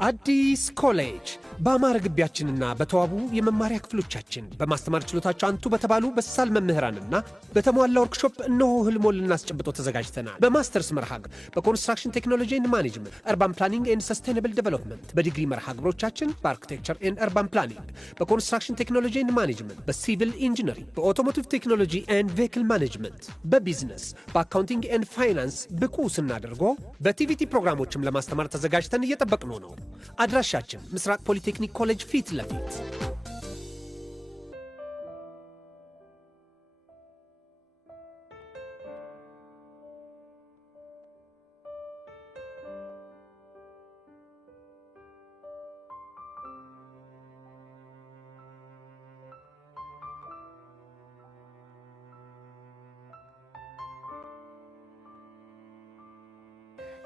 አዲስ ኮሌጅ በአማረ ግቢያችንና በተዋቡ የመማሪያ ክፍሎቻችን በማስተማር ችሎታቸው አንቱ በተባሉ በሳል መምህራንና በተሟላ ወርክሾፕ እነሆ ህልሞን ልናስጨብጦ ተዘጋጅተናል። በማስተርስ መርሃ ግብር በኮንስትራክሽን ቴክኖሎጂ ኤንድ ማኔጅመንት፣ አርባን ፕላኒንግ ኤንድ ሰስቴናብል ዴቨሎፕመንት፣ በዲግሪ መርሃ ግብሮቻችን በአርኪቴክቸር ኤንድ አርባን ፕላኒንግ፣ በኮንስትራክሽን ቴክኖሎጂ ኤንድ ማኔጅመንት፣ በሲቪል ኢንጂነሪንግ፣ በኦቶሞቲቭ ቴክኖሎጂ ኤንድ ቬሂክል ማኔጅመንት፣ በቢዝነስ፣ በአካውንቲንግ ኤንድ ፋይናንስ ብቁ ስናደርጎ በቲቪቲ ፕሮግራሞችም ለማስተማር ተዘጋጅተን እየጠበቅን ነው። አድራሻችን ምስራቅ ፖሊቴክኒክ ኮሌጅ ፊት ለፊት።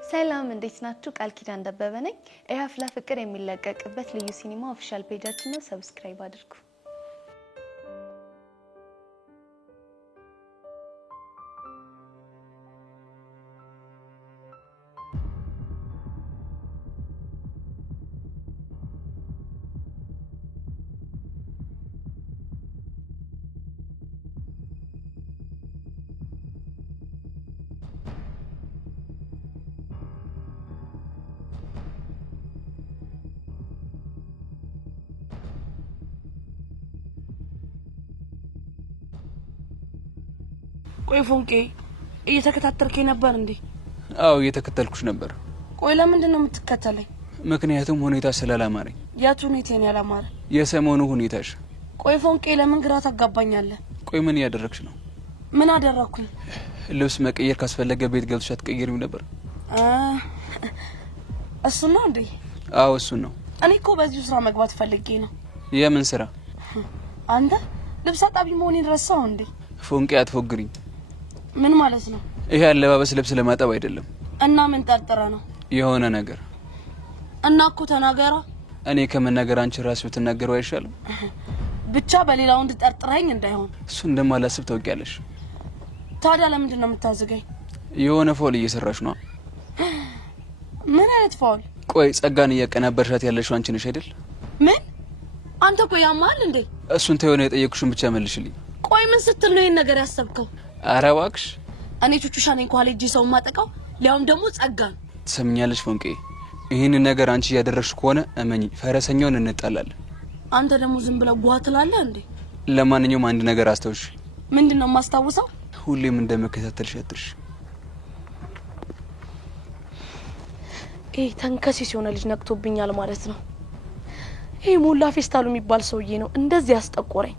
ሰላም እንዴት ናችሁ? ቃል ኪዳን ደበበ ነኝ። የሀፍላ ፍቅር የሚለቀቅበት ልዩ ሲኒማ ኦፊሻል ፔጃችን ነው። ሰብስክራይብ አድርጉ። ቆይ ፎንቄ እየተከታተልከኝ ነበር እንዴ? አዎ እየተከታተልኩሽ ነበር። ቆይ ለምንድን ነው የምትከታተለኝ? ምክንያቱም ሁኔታ ስላላማረኝ። ያቱ ሁኔታን ያላማረ? የሰሞኑ ሁኔታሽ። ቆይ ፎንቄ ለምን ግራ ታጋባኛለህ? ቆይ ምን እያደረግሽ ነው? ምን አደረኩኝ? ልብስ መቀየር ካስፈለገ ቤት ገብተሽ አትቀይሪም ነበር? እሱ ነው እንዴ? አዎ እሱ ነው። እኔ እኮ በዚህ ስራ መግባት ፈልጌ ነው። የምን ስራ? አንተ ልብስ አጣቢ መሆኔን ረሳው እንዴ? ፎንቄ አትፎግሪኝ። ምን ማለት ነው? ይሄ አለባበስ ልብስ ለማጠብ አይደለም። እና ምን ጠርጥረ ነው? የሆነ ነገር። እና እኮ ተናገራ። እኔ ከመናገር አንቺ ራስሽ ብትናገረው አይሻልም? ብቻ በሌላው እንድጠርጥረኝ እንዳይሆን። እሱ እንደማላስብ ታውቂያለሽ። ታዲያ ለምንድን ነው የምታዝገኝ? የሆነ ፎል እየሰራሽ ነው። ምን አይነት ፎል? ቆይ ጸጋን እያቀናበርሻት ያለሽው አንቺ ነሽ አይደል? ምን? አንተ እኮ ያማል እንዴ? እሱን ተይው ነው የጠየቅኩሽን ብቻ መልሽልኝ። ቆይ ምን ስትል ነው ይሄን ነገር ያሰብከው? ኧረ እባክሽ። እኔ ቹቹሻ ነኝ ኳል እጂ ሰው ማጠቃው ሊያውም ደግሞ ጸጋን። ትሰምኛለሽ ፎንቄ? ይሄን ነገር አንቺ ያደረግሽ ከሆነ እመኚ ፈረሰኛውን እንጣላለን። አንተ ደግሞ ዝም ብለው ጓ ትላለህ እንዴ? ለማንኛውም አንድ ነገር አስተውሽ። ምንድነው የማስታውሰው? ሁሌም እንደመከታተልሽ አትርሽ። ተንከሲስ የሆነ ልጅ ነቅቶብኛል ማለት ነው። ይሄ ሞላ ፌስታሉ የሚባል ሰውዬ ነው እንደዚህ ያስጠቆረኝ።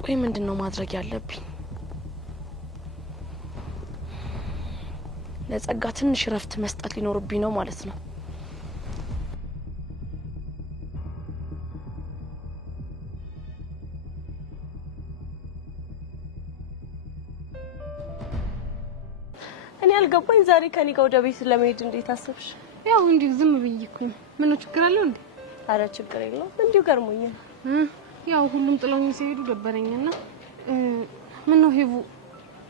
ቆይ ምንድነው ማድረግ ያለብኝ? ለጸጋ ትንሽ ረፍት መስጠት ሊኖርብኝ ነው ማለት ነው። እኔ አልገባኝ ዛሬ ከኔ ጋር ወደ ቤት ለመሄድ እንዴት አሰብሽ? ያው እንዲሁ ዝም ብዬኩኝ። ምነው ችግር አለው እንዴ? አረ ችግር የለውም እንዲሁ ገርሞኛል። ያው ሁሉም ጥለውኝ ሲሄዱ ደበረኝና ምነው ሄቡ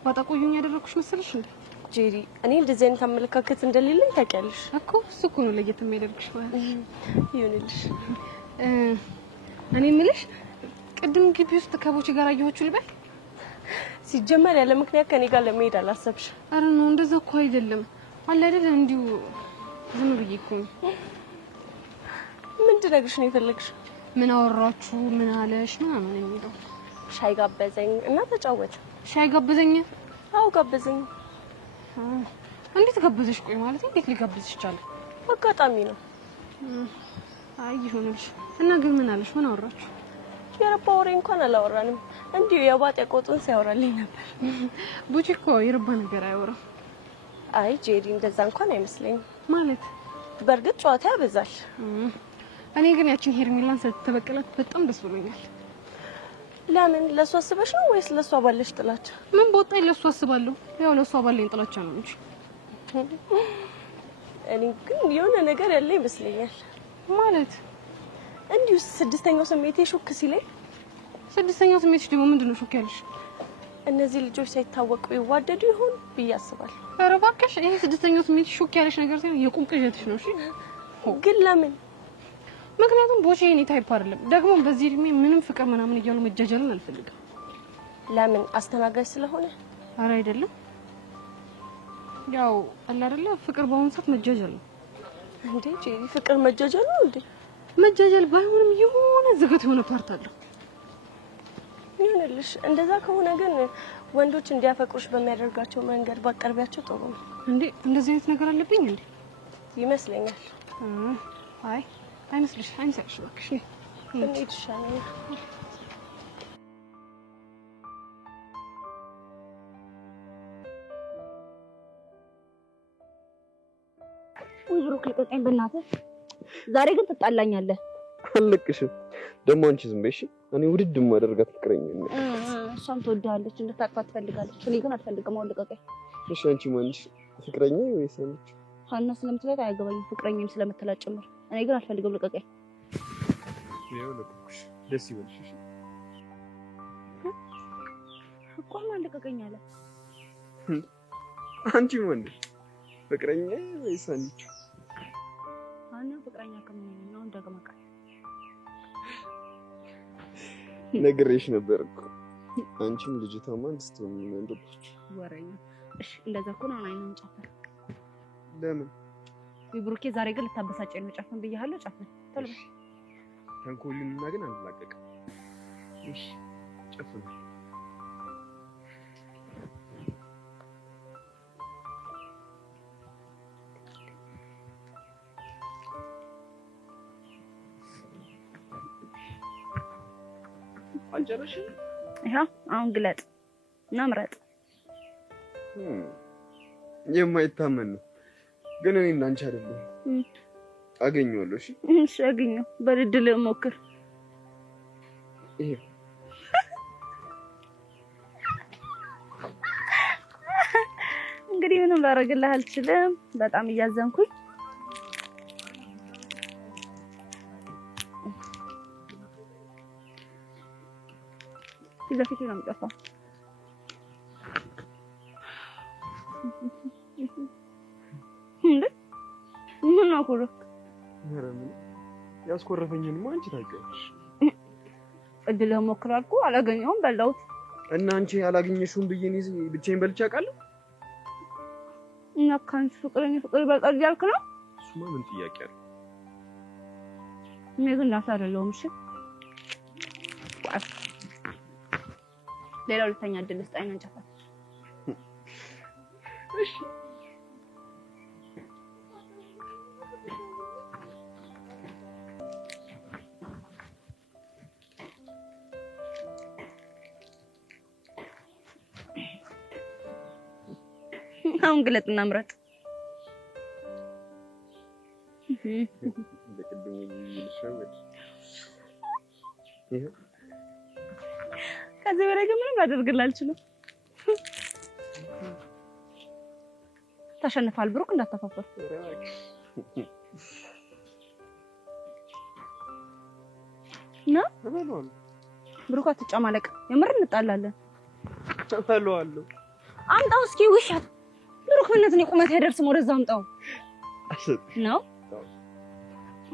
ባጣቆዩኝ ያደረኩሽ መሰለሽ እንዴ? ጄሪ እኔ እንደዚህ አይነት አመለካከት እንደሌለኝ ታውቂያለሽ እኮ። እሱ እኮ ነው ለየት የሚያደርግሽ ማለት ይሁንልሽ። እኔ የምልሽ ቅድም ግቢ ውስጥ ከቦቼ ጋር አየኋችሁ ልበል? ሲጀመር ያለ ምክንያት ከኔ ጋር ለመሄድ አላሰብሽ? አረ ነው እንደዛ እኮ አይደለም አለ አይደል? እንዲሁ ዝም ብዬኩኝ። ምን ትነግርሽ ነው የፈለግሽ? ምን አወራችሁ? ምን አለሽ? ምናምን የሚለው ሻይ ጋበዘኝ እና ተጫወተ። ሻይ ጋበዘኝ? አዎ ጋበዘኝ። እንዴት ጋበዘሽ? ቆይ ማለት እንዴት ሊጋብዝሽ ይችላል? አጋጣሚ ነው። አይ ይሁንልሽ። እና ግን ምን አለሽ? ምን አወራችሁ? የረባ ወሬ እንኳን አላወራንም። እንዲሁ የባጤ ቆጡን ሲያወራልኝ ነበር። ቡጪ እኮ የረባ ነገር አያወራም። አይ ጄሪ እንደዛ እንኳን አይመስለኝም። ማለት በእርግጥ ጨዋታ ያበዛል። እኔ ግን ያቺን ሄርሜላን ስለተበቀላት በጣም ደስ ብሎኛል። ለምን? ለሷ አስበሽ ነው ወይስ ለሷ ባለሽ ጥላቻ? ምን ቦጣኝ ለሷ አስባለሁ። ያው ለሷ ባለኝ ጥላቻ ነው እንጂ። እኔ ግን የሆነ ነገር ያለ ይመስለኛል። ማለት እንዲሁ ስድስተኛው ስሜቴ ሹክ ሲለኝ። ስድስተኛው ስሜትሽ ደግሞ ምንድነው ሹክ ያለሽ? እነዚህ ልጆች ሳይታወቁ ይዋደዱ ይሆን ብዬ አስባለሁ። ኧረ እባክሽ ይሄ ስድስተኛው ስሜት ሾክ ያለሽ ነገር ሳይሆን የቁም ቅዠትሽ ነው። እሺ ግን ለምን? ምክንያቱም ቦቼ የኔ ታይፕ አይደለም። ደግሞ በዚህ እድሜ ምንም ፍቅር ምናምን እያሉ መጃጃልን አልፈልግም። ለምን? አስተናጋጅ ስለሆነ? ኧረ አይደለም። ያው አለ አይደለ ፍቅር በአሁኑ ሰዓት መጃጃል ነው። እንዴ ፍቅር መጃጃል ነው እንዴ? መጃጃል ባይሆንም የሆነ ዝገት የሆነ ፓርት አለው። ይሁንልሽ። እንደዛ ከሆነ ግን ወንዶች እንዲያፈቅሩሽ በሚያደርጋቸው መንገድ ባቀርቢያቸው ጥሩ ነው። እንዴ እንደዚህ አይነት ነገር አለብኝ እንዴ? ይመስለኛል። አይ አይመስልሽ? አይመስልሽ? እባክሽ እንዴት ይሻለኛል? ወይ ብሩክ ልቀቀኝ በእናትህ። ዛሬ ግን ትጣላኛለህ። አልለቅሽም። ደግሞ አንቺ ዝም በይ እሺ። እኔ ውድድ ማደርጋት ፍቅረኛ ነኝ። እሷም ትወድሃለች፣ እንድታቅፋት ትፈልጋለች። እኔ ግን አልፈልግም። አሁን ልቀቀኝ። እሺ አንቺ ማንሽ? ፍቅረኛ ወይስ አንቺ? ሀና ስለምትላት አያገባኝም፣ ፍቅረኛም ስለምትላት ጭምር። እኔ ግን አልፈልግም። ልቀቀኝ። ያው ለቁሽ ደስ ይበልሽ። እሺ እኮ ማን ልቀቀኝ አለ? አንቺ ማን? ፍቅረኛ ወይስ አንቺ? ሀና ፍቅረኛ ከምን ነው እንደገመቀ ነግሬሽ ነበር እኮ። አንቺም ልጅቷማ እንድትሆን እንደብሽ ወሬኛ። እሺ እንደዛ ከሆነ አይነን ጨፈር። ለምን? ብሩኬ ዛሬ ግን ልታበሳጨኝ ነው። ጨፈን ብያለሁ። ጨፈን ቶሎ በል። ተንኮልና ግን አንላቀቅም። እሺ ጨፈን። አንጨረሽ? ይሄ አሁን ግለጥ እና ምረጥ። የማይታመን ነው ግን እኔ እና አንቺ አይደለም አገኘዋለሁ። እሺ እሺ አገኘው። በድል ሞክር። ይሄ እንግዲህ ምንም ላደርግልህ አልችልም። በጣም እያዘንኩኝ ለፊት ነው የምጠፋው። እንዴ ምን ነው ኩሩ? ምንም ያስኮረፈኝንማ አንቺ ታውቂያለሽ። እድል ሞክር አልኩ፣ አላገኘሁም፣ በላሁት። እና አንቺ ያላገኘሽውን ብዬ እኔ ብቻዬን በልቼ አውቃለሁ። እና ካንቺ ፍቅር ይበልጣል እያልክ ነው? እሱማ ምን ጥያቄ አለ? እኔ ግን እናት አይደለሁም። እሺ ሌላ ሁለተኛ እድል ስጠኝ ነው ጨፈር። እሺ አሁን ግለጥና ምረጥ። ለቅድሙ ይልሻወድ ይሄ ከዚህ በላይ ግን ምንም አደርግልህ አልችልም። ተሸንፋል ብሩክ፣ እንዳታፋፈር ና ብሩክ፣ አትጨማለቅ። የምር እንጣላለን። ተፈለዋለሁ። አምጣው እስኪ ውሻት ብሩክ፣ ምንነት ነው ቁመት አይደርስም። ወደዛ አምጣው ነው።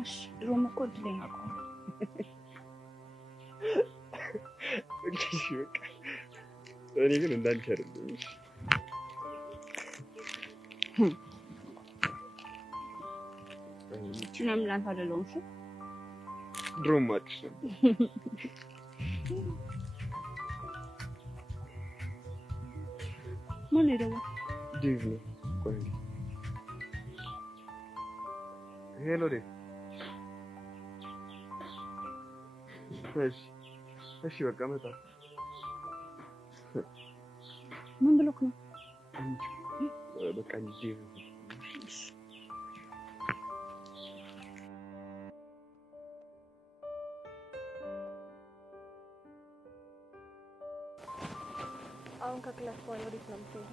እሺ ድሮም እኮ ድለኝ አውቀው። እሺ በቃ እኔ ግን እንዳንቺ አይደለም። እሺ ምንም ላንተ አይደለም። እሺ ድሮም አጥሽ ነው። ማን ነው? ዴቭ ነው። ቆይ ሄሎ ዴቭ። እሺ በቃ መጣ። ምን ብሎክ ነው? በቃ ዴቭ አሁን ከክላስ በኋላ ወዴት ነው የምትሄጂው?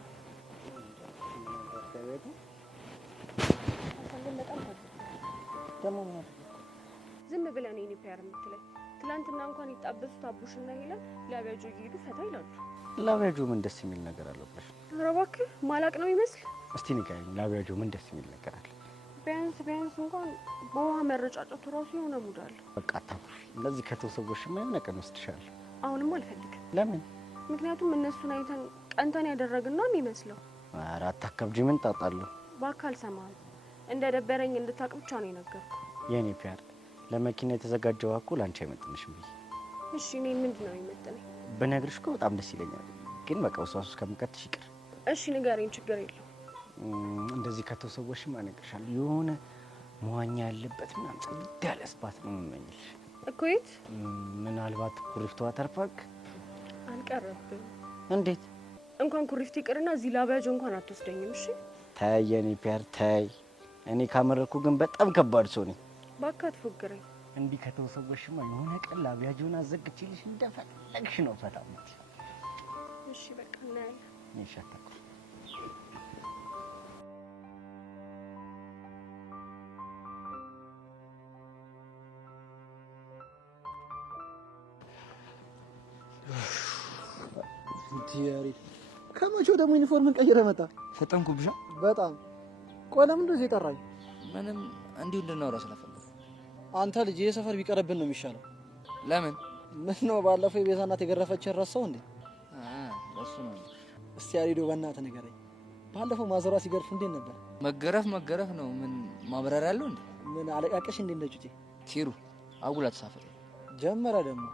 ዝም ብለህ ነው ዩኒፔር የምትለኝ? ትላንትና እንኳን ይጣበሱት አቡሽና ሄለን ላቢያጆ እየሄዱ ፈታ ይላሉ። ላቢያጆ ምን ደስ የሚል ነገር አለው ብለሽ? ኧረ እባክህ ማላቅ ነው ይመስል። እስቲ ንገሪኝ፣ ላቢያጆ ምን ደስ የሚል ነገር አለ? ቢያንስ እንኳን በውሃ መረጫጨቱ ራሱ የሆነ ሙድ አለው። በቃ አታኩሪ። እንደዚህ ከተሰወሽማ የሆነ ቀን ወስድሻለሁ። አሁንም አልፈልግም። ለምን? ምክንያቱም እነሱን አይተን ቀንተን ያደረግን ነው የሚመስለው። ኧረ አታከብጂ፣ ምን ጣጣለሁ? በአካል ሰማኸኝ። እንደ ደበረኝ እንድታቅ ብቻ ነው የነገርኩህ። የኔ ፒያር፣ ለመኪና የተዘጋጀው እኮ ላንቺ አይመጥንሽም ብዬ። እሺ እኔ ምንድን ነው የሚመጥነኝ? ብነግርሽ እኮ በጣም ደስ ይለኛል፣ ግን በቃ ውስዋስ ከምከትሽ ይቅር። እሺ ንገረኝ፣ ችግር የለው። እንደዚህ ከተሰወሽማ እነግርሻለሁ፣ የሆነ መዋኛ ያለበት ምናምን ጽድ ያለ ስፓት ነው የምመኝልሽ እኮ። የት? ምናልባት ኩሪፍቱ ዋተር ፓርክ። አልቀረብም። እንዴት? እንኳን ኩሪፍቱ ይቅርና እዚህ ላቢያጆ እንኳን አትወስደኝም። እሺ ተይ የኔ ፒያር ተይ። እኔ ካመረኩ ግን በጣም ከባድ ሰው ነኝ። እባክህ አትፎግረኝ። እንዲህ ከተሰወሽማ የሆነ ቀን ላቢያጆን አዘግቼልሽ እንደፈለግሽ ነው ፈታ የምትይው። እሺ በቃ እናያለን። ይሻታል። ቲያሪ ከመቼው ደግሞ ዩኒፎርምን ቀይረህ መጣ? ፈጠንኩብሻ በጣም። ቆይ ለምን እንደዚህ የጠራኝ? ምንም እንዲሁ እንድናወራ ስለፈለኩ። አንተ ልጅ የሰፈር ቢቀርብን ነው የሚሻለው። ለምን? ምን ነው ባለፈው የቤዛ እናት የገረፈችን ረሳው እንዴ? እሱ ነው። እስቲ ያሬዶ በእናትህ ንገረኝ፣ ባለፈው ማዘሯ ሲገርፍ እንዴት ነበር? መገረፍ ነው። ምን ማብራሪያ ያለው እንዴ? ምን አለቃቀሽ እንዴ እንደ ጩጬ? ኪሩ አጉላ ተሳፈረ ጀመረ ደግሞ።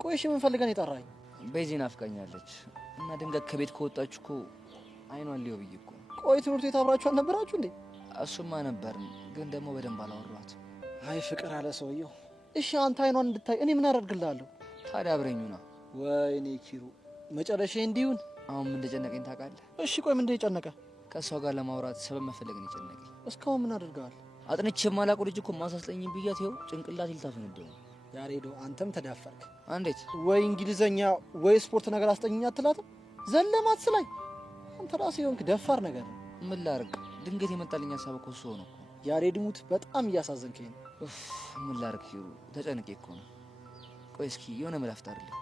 ቆይ እሺ ምን ፈልገን የጠራኝ? ቤዚን አፍቃኛለች እና ድንገት ከቤት ከወጣች እኮ አይኗን ሊው ብዬ እኮ። ቆይ ትምህርት ቤት አብራችሁ አልነበራችሁ እንዴ? እሱማ ነበርን፣ ግን ደግሞ በደንብ አላወራኋት። አይ ፍቅር አለ ሰውየው። እሺ አንተ አይኗን እንድታይ እኔ ምን አደርግልሃለሁ? ታዲያ አብረኙና። ወይኔ ኪሩ መጨረሻ እንዲሁን። አሁን ምን እንደጨነቀኝ ታውቃለህ? እሺ ቆይ ምን እንደጨነቀ? ከሷ ጋር ለማውራት ሰበብ መፈለግን የጨነቀኝ። እስካሁን ምን አድርገሃል? አጥንቼ የማላውቀው ልጅ እኮ ማሳስለኝ ብያት ይኸው ጭንቅላት ይልታፈነደው። ያሬዶ አንተም ተዳፈርክ። እንዴት? ወይ እንግሊዘኛ ወይ ስፖርት ነገር አስጠኝኛ አትላትም? ዘለማት ስላይ አንተ ራስህ የሆንክ ደፋር ነገር ነው። ምን ላድርግ? ድንገት የመጣልኝ ሀሳብ እኮ እሱ ሆነ እኮ። ያሬድ ሙት በጣም እያሳዘንከኝ ነው። ምን ላድርግ ኪሩ፣ ተጨንቄ እኮ ነው። ቆይ እስኪ የሆነ መላ ፍጠርልኝ።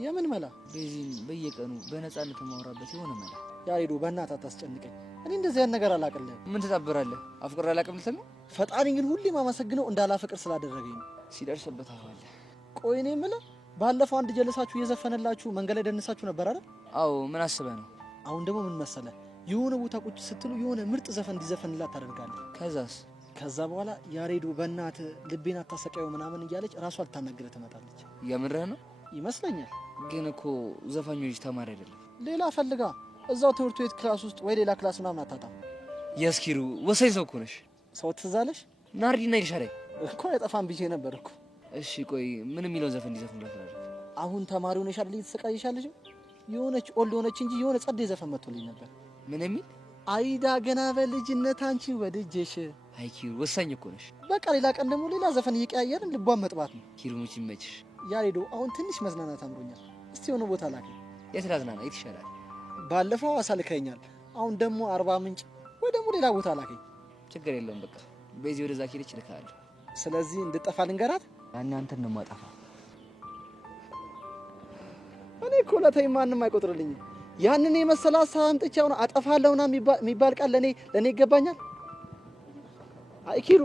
የምን መላ? ቤዚን በየቀኑ በነፃነት የማወራበት የሆነ መላ። ያሬዶ በእናትህ አታስጨንቀኝ። እኔ እንደዚህ ያን ነገር አላቅልህም። ምን ትጠብራለህ? አፍቅሬ አላቅም ልትል ነው? ፈጣሪ ግን ሁሌም አመሰግነው እንዳላፈቅር ስላደረገኝ ነው። ሲደርስበት አዋለ። ቆይ እኔ የምልህ ባለፈው አንድ ጀለሳችሁ እየዘፈነላችሁ መንገድ ላይ ደንሳችሁ ነበር አይደል? አዎ። ምን አስበህ ነው? አሁን ደግሞ ምን መሰለህ፣ የሆነ ቦታ ቁጭ ስትሉ የሆነ ምርጥ ዘፈን እንዲዘፈንላት ታደርጋለህ። ከዛስ? ከዛ በኋላ ያሬዶ በእናትህ ልቤን አታሰቃየው ምናምን እያለች ራሷ ልታናግረህ ትመጣለች። የምርህ ነው? ይመስለኛል። ግን እኮ ዘፋኞች ተማሪ አይደለም። ሌላ ፈልጋ እዛው ትምህርት ቤት ክላስ ውስጥ ወይ ሌላ ክላስ ምናምን አታጣም። የስኪሩ ወሳኝ ሰው እኮ ነሽ። ሰው ትዝ አለሽ? ናርዲና ይልሻለኝ እኮ አይጠፋም ብዬ ነበር እኮ። እሺ ቆይ ምን የሚለውን ዘፈን እንዲዘፍንላት ነው? አሁን ተማሪ ሆነሽ አይደል እየተሰቃየሻለሽ? የሆነች ኦልድ ሆነች እንጂ የሆነ ጸዴ ዘፈን መጥቶልኝ ነበር። ምን የሚል? አይዳ ገና በልጅነት አንቺ ወድጄሽ። አይ ኪሩ ወሳኝ እኮ ነሽ። በቃ ሌላ ቀን ደግሞ ሌላ ዘፈን እየቀያየርን ልቧን መጥባት ነው። ኪሩ ሙች ይመችሽ። ያሬዶ አሁን ትንሽ መዝናናት አምሮኛል። እስቲ የሆነ ቦታ ላከኝ። የት ላዝናና? የት ይሻላል? ባለፈው አሳልከኛል። አሁን ደግሞ አርባ ምንጭ ወይ ደግሞ ሌላ ቦታ ላከኝ። ችግር የለውም በቃ ቤዚ ወደዛ ኪልች ልካለሁ። ስለዚህ እንድጠፋ ልንገራት። ያኔ አንተን ነው የማጠፋ። እኔ እኮ ለተይ ማንም አይቆጥርልኝም። ያንን የመሰለ ሀሳብ አምጥቼ አሁን አጠፋለሁና የሚባል ቃል ለኔ ይገባኛል? አይ ኪሩ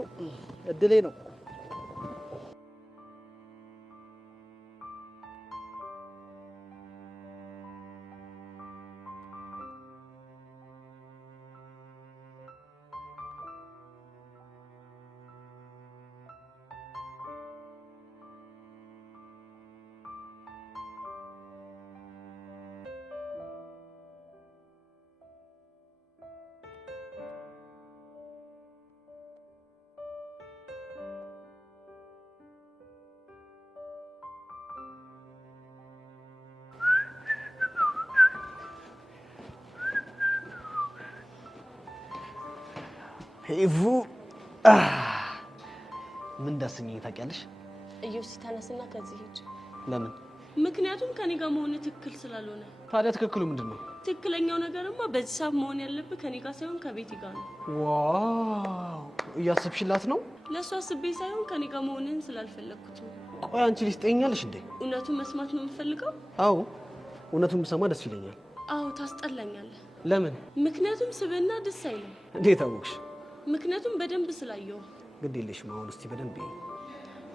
እድሌ ነው። ሄቡ ምን እንዳሰኘኝ ታውቂያለሽ? እዩስ ተነስና ከዚህ ሂጅ። ለምን? ምክንያቱም ከኔ ጋር መሆን ትክክል ስላልሆነ። ታዲያ ትክክሉ ምንድን ነው? ትክክለኛው ነገርማ በዚህ ሰዓት መሆን ያለብህ ከኔ ጋር ሳይሆን ከቤቲ ጋር ነው። ዋው እያሰብሽላት ነው? ለእሷ አስቤ ሳይሆን ከኔ ጋር መሆንን ስላልፈለግኩት ነው። ቆይ አንቺ ልጅ ትጠይኛለሽ እንዴ? እውነቱን መስማት ነው የምፈልገው? አዎ እውነቱን ብሰማ ደስ ይለኛል። አዎ ታስጠላኛለህ። ለምን? ምክንያቱም ስብዕና ደስ አይልም። እንዴት አወቅሽ? ምክንያቱም በደንብ ስላየው። ግድ የለሽም አሁን እስቲ በደንብ ይይ።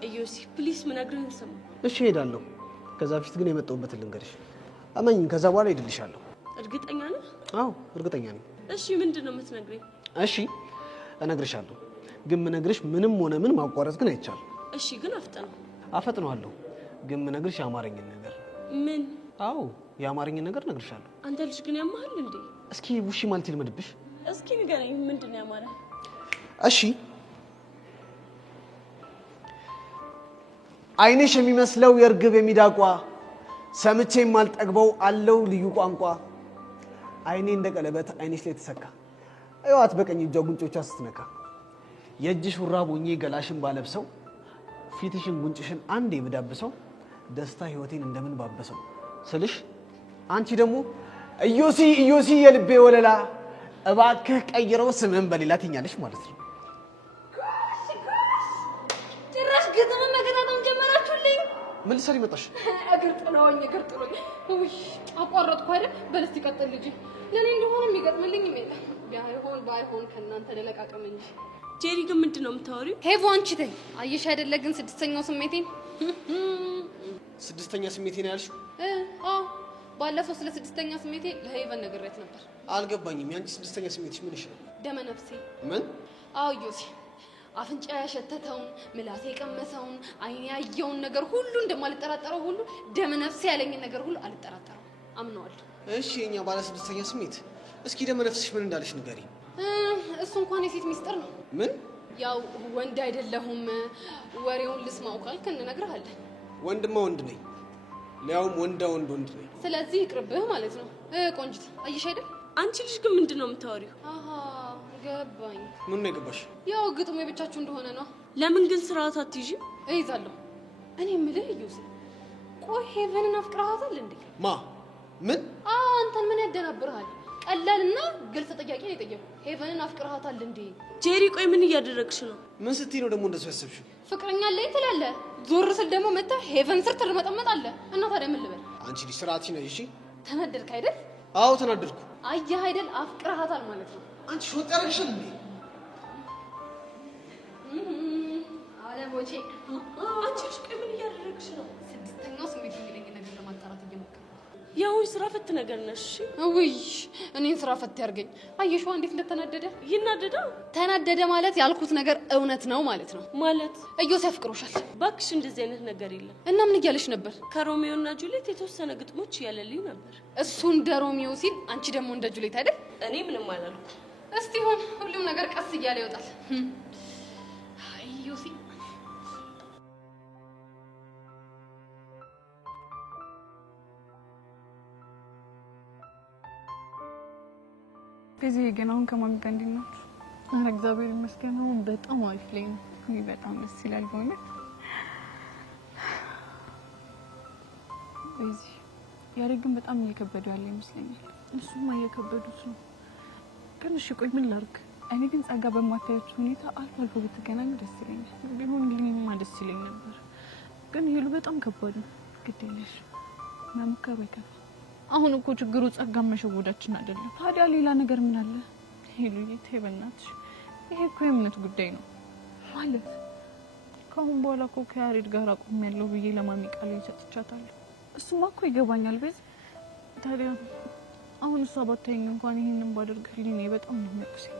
እዮሲ ፕሊስ ምነግርህን ስማ። እሺ እሄዳለሁ። ከዛ በፊት ግን የመጣሁበትን ልንገርሽ። እመኚኝ፣ ከዛ በኋላ እሄድልሻለሁ። እርግጠኛ ነህ? አዎ እርግጠኛ ነኝ። እሺ ምንድን ነው የምትነግረኝ? እሺ እነግርሻለሁ፣ ግን ምነግርሽ ምንም ሆነ ምን ማቋረጥ ግን አይቻልም። እሺ ግን አፍጥነው። አፈጥነዋለሁ፣ ግን ምነግርሽ የአማርኝን ነገር። ምን? አዎ የአማርኝን ነገር እነግርሻለሁ። አንተ ልጅ ግን ያማሃል እንዴ? እስኪ ውሺ ማለት ይልመድብሽ። እስኪ ንገረኝ፣ ምንድን ነው ያማረ? እሺ አይንሽ የሚመስለው የእርግብ የሚዳቋ ሰምቼ የማልጠግበው አለው ልዩ ቋንቋ አይኔ እንደ ቀለበት አይንሽ ላይ ተሰካ አይዋት በቀኝ እጇ ጉንጮቿ ስትነካ የእጅሽ ሹራብ ሆኜ ገላሽን ባለብሰው ፊትሽን ጉንጭሽን አንዴ ብዳብሰው ደስታ ህይወቴን እንደምን ባበሰው ስልሽ አንቺ ደግሞ እዮሲ እዮሲ የልቤ ወለላ እባክህ ቀይረው ስምን በሌላ ትኛለሽ ማለት ነው። ጭራሽ ግጥም መገጣጠም ጀመራችሁልኝ። ምን ልትሰሪ መጣሽ? እግር ጥሎኝ። ውይ አቋረጥኩ አይደል? በል እስቲ ቀጥል ልጅ። ለኔ እንደሆነ የሚገጥምልኝ የለም። ባይሆን ከእናንተ ለለቃቀም እንጂ። ጄሪ ግን ምንድን ነው የምታወሪው? ሄቮ አንቺ ተይ። አየሽ አይደለ ግን ስድስተኛው ስሜቴን ስድስተኛ ስሜቴን ያልሽው? አዎ ባለፈው ስለ ስድስተኛ ስሜቴ ለሄቨን ነግሬያት ነበር። አልገባኝም። ያንቺ ስድስተኛ ስሜትሽ ምንሽ ነው? ደመ ነፍሴ። ምን? አዎ ዮሲ አፍንጫ ያሸተተውን ምላሴ የቀመሰውን አይኔ ያየውን ነገር ሁሉ እንደማልጠራጠረው ሁሉ ደመ ነፍሴ ያለኝን ነገር ሁሉ አልጠራጠረው አምነዋለሁ። እሺ የኛ ባለ ስድስተኛ ስሜት እስኪ ደመ ነፍስሽ ምን እንዳለሽ ንገሪ። እሱ እንኳን የሴት ሚስጥር ነው። ምን? ያው ወንድ አይደለሁም ወሬውን ልስማው ካልክ እንነግርሃለን። ወንድማ ወንድ ነኝ፣ ሊያውም ወንድ ነኝ። ስለዚህ ይቅርብህ ማለት ነው። ቆንጅት አየሽ አይደል? አንቺ ልጅ ግን ምንድን ነው የምታወሪው? አሃ ገባኝ። ምን ነው የገባሽ? ያው ግጥሙ የብቻችሁ እንደሆነ ነው። ለምን ግን ስርዓት አትይዥም? እይዛለሁ። እኔ የምልህ ዩሲ፣ ቆይ ሄቨንን አፍቅረሃታል እንዴ? ማ? ምን? አንተን ምን ያደናብርሃል? ቀላልና ግልጽ ጥያቄ ነው የጠየቁ። ሄቨንን አፍቅረሃታል እንዴ? ጄሪ ቆይ ምን እያደረግሽ ነው? ምን ስትይ ነው ደግሞ እንደሱ ያሰብሽው? ፍቅረኛ አለኝ ትላለህ፣ ዞር ስል ደግሞ መጥተህ ሄቨን ስር ትርመጠመጣለህ። እና ታዲያ ምን ልበል? አንቺ ልጅ ስርዓት ነሽ። እሺ ተናደድክ አይደል? አዎ ተናደድኩ። አየህ አይደል? አፍቅረሃታል ማለት ነው። አንቺ ሾጥ ያደረግሽል እንዴ? አለቦቼ አንቺ ልጅ ቆይ ምን እያደረግሽ ነው? ስድስተኛው ስሜት የሚለኝ ነገር ለማጣራት እየሞከርኩ። ያው ስራ ፈት ነገር ነሽ። ውይ እኔን ስራ ፈት ያርገኝ። አየሽዋ እንዴት እንደተናደደ። ይናደዳ? ተናደደ ማለት ያልኩት ነገር እውነት ነው ማለት ነው። ማለት እዮስ ያፍቅሮሻል። ባክሽ እንደዚህ አይነት ነገር የለም። እና ምን እያለሽ ነበር? ከሮሚዮ እና ጁሊየት የተወሰነ ግጥሞች እያለልኝ ነበር። እሱ እንደ ሮሚዮ ሲል፣ አንቺ ደግሞ እንደ ጁሊየት አይደል? እኔ ምንም አላልኩ። እስቲ ይሁን፣ ሁሉም ነገር ቀስ እያለ ይወጣል። አይ ዮሲ በዚህ ግን አሁን ከማሚ ጋር እንዴት ናችሁ? ኧረ እግዚአብሔር ይመስገን አሁን በጣም አሪፍ ላይ ነው። በጣም ደስ ይላል በእውነት። በዚህ ያሬ ግን በጣም እየከበደው ያለ ይመስለኛል። እሱማ እየከበዱት ነው። ግን እሺ ቆይ ምን ላድርግ? እኔ ግን ጸጋ በማታያችሁ ሁኔታ አልፎ አልፎ ብትገናኙ ደስ ይለኛል። ቢሆን ልኝማ ደስ ይለኝ ነበር። ግን ሄሉ በጣም ከባድ ነው። ግድ የለሽ መሞከሩ አይከፋም። አሁን እኮ ችግሩ ጸጋ መሸወዳችን አይደለም። ታዲያ ሌላ ነገር ምን አለ? ሄሉዬ ተይ በእናትሽ፣ ይሄ እኮ የእምነት ጉዳይ ነው ማለት። ከአሁን በኋላ እኮ ከያሬድ ጋር አቁሜያለሁ ብዬ ለማሚ ቃል ሰጥቻታለሁ። እሱማ እኮ ይገባኛል። በዚህ ታዲያ አሁን እሷ ባታየኝ እንኳን ይሄንን ባደርግልኝ በጣም ነው የሚያቅሰኝ።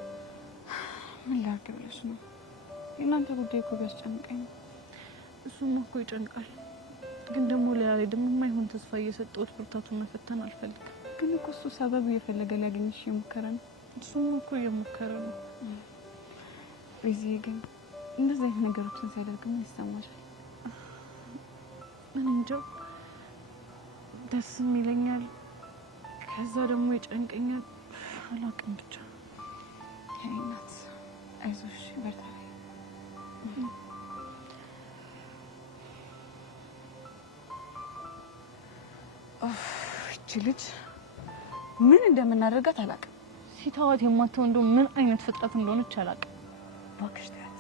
ምን ላድርግ ብለሽ ነው? የእናንተ ጉዳይ እኮ ቢያስጨንቀኝ ነው። እሱም እኮ ይጨንቃል። ግን ደግሞ ለያሬድ የማይሆን ተስፋ እየሰጠሁት ብርታቱን መፈተን አልፈልግም። ግን እኮ እሱ ሰበብ እየፈለገ ሊያገኝሽ እየሞከረ ነው። እሱም እኮ እየሞከረ ነው። በዚህ ግን እንደዚህ አይነት ነገሮችን ሲያደርግ ምን ይሰማሻል? ምን እንጃ፣ ደስም ይለኛል፣ ከዛ ደግሞ ይጨንቀኛል። አላውቅም ብቻ። የኔ እናት አይዞሽ፣ በርታ። እቺ ልጅ ምን እንደምናደርጋት አላውቅም። ሲታዋት የማትተው እንደው ምን አይነት ፍጥረት እንደሆነች አላውቅም። እባክሽ ተያት።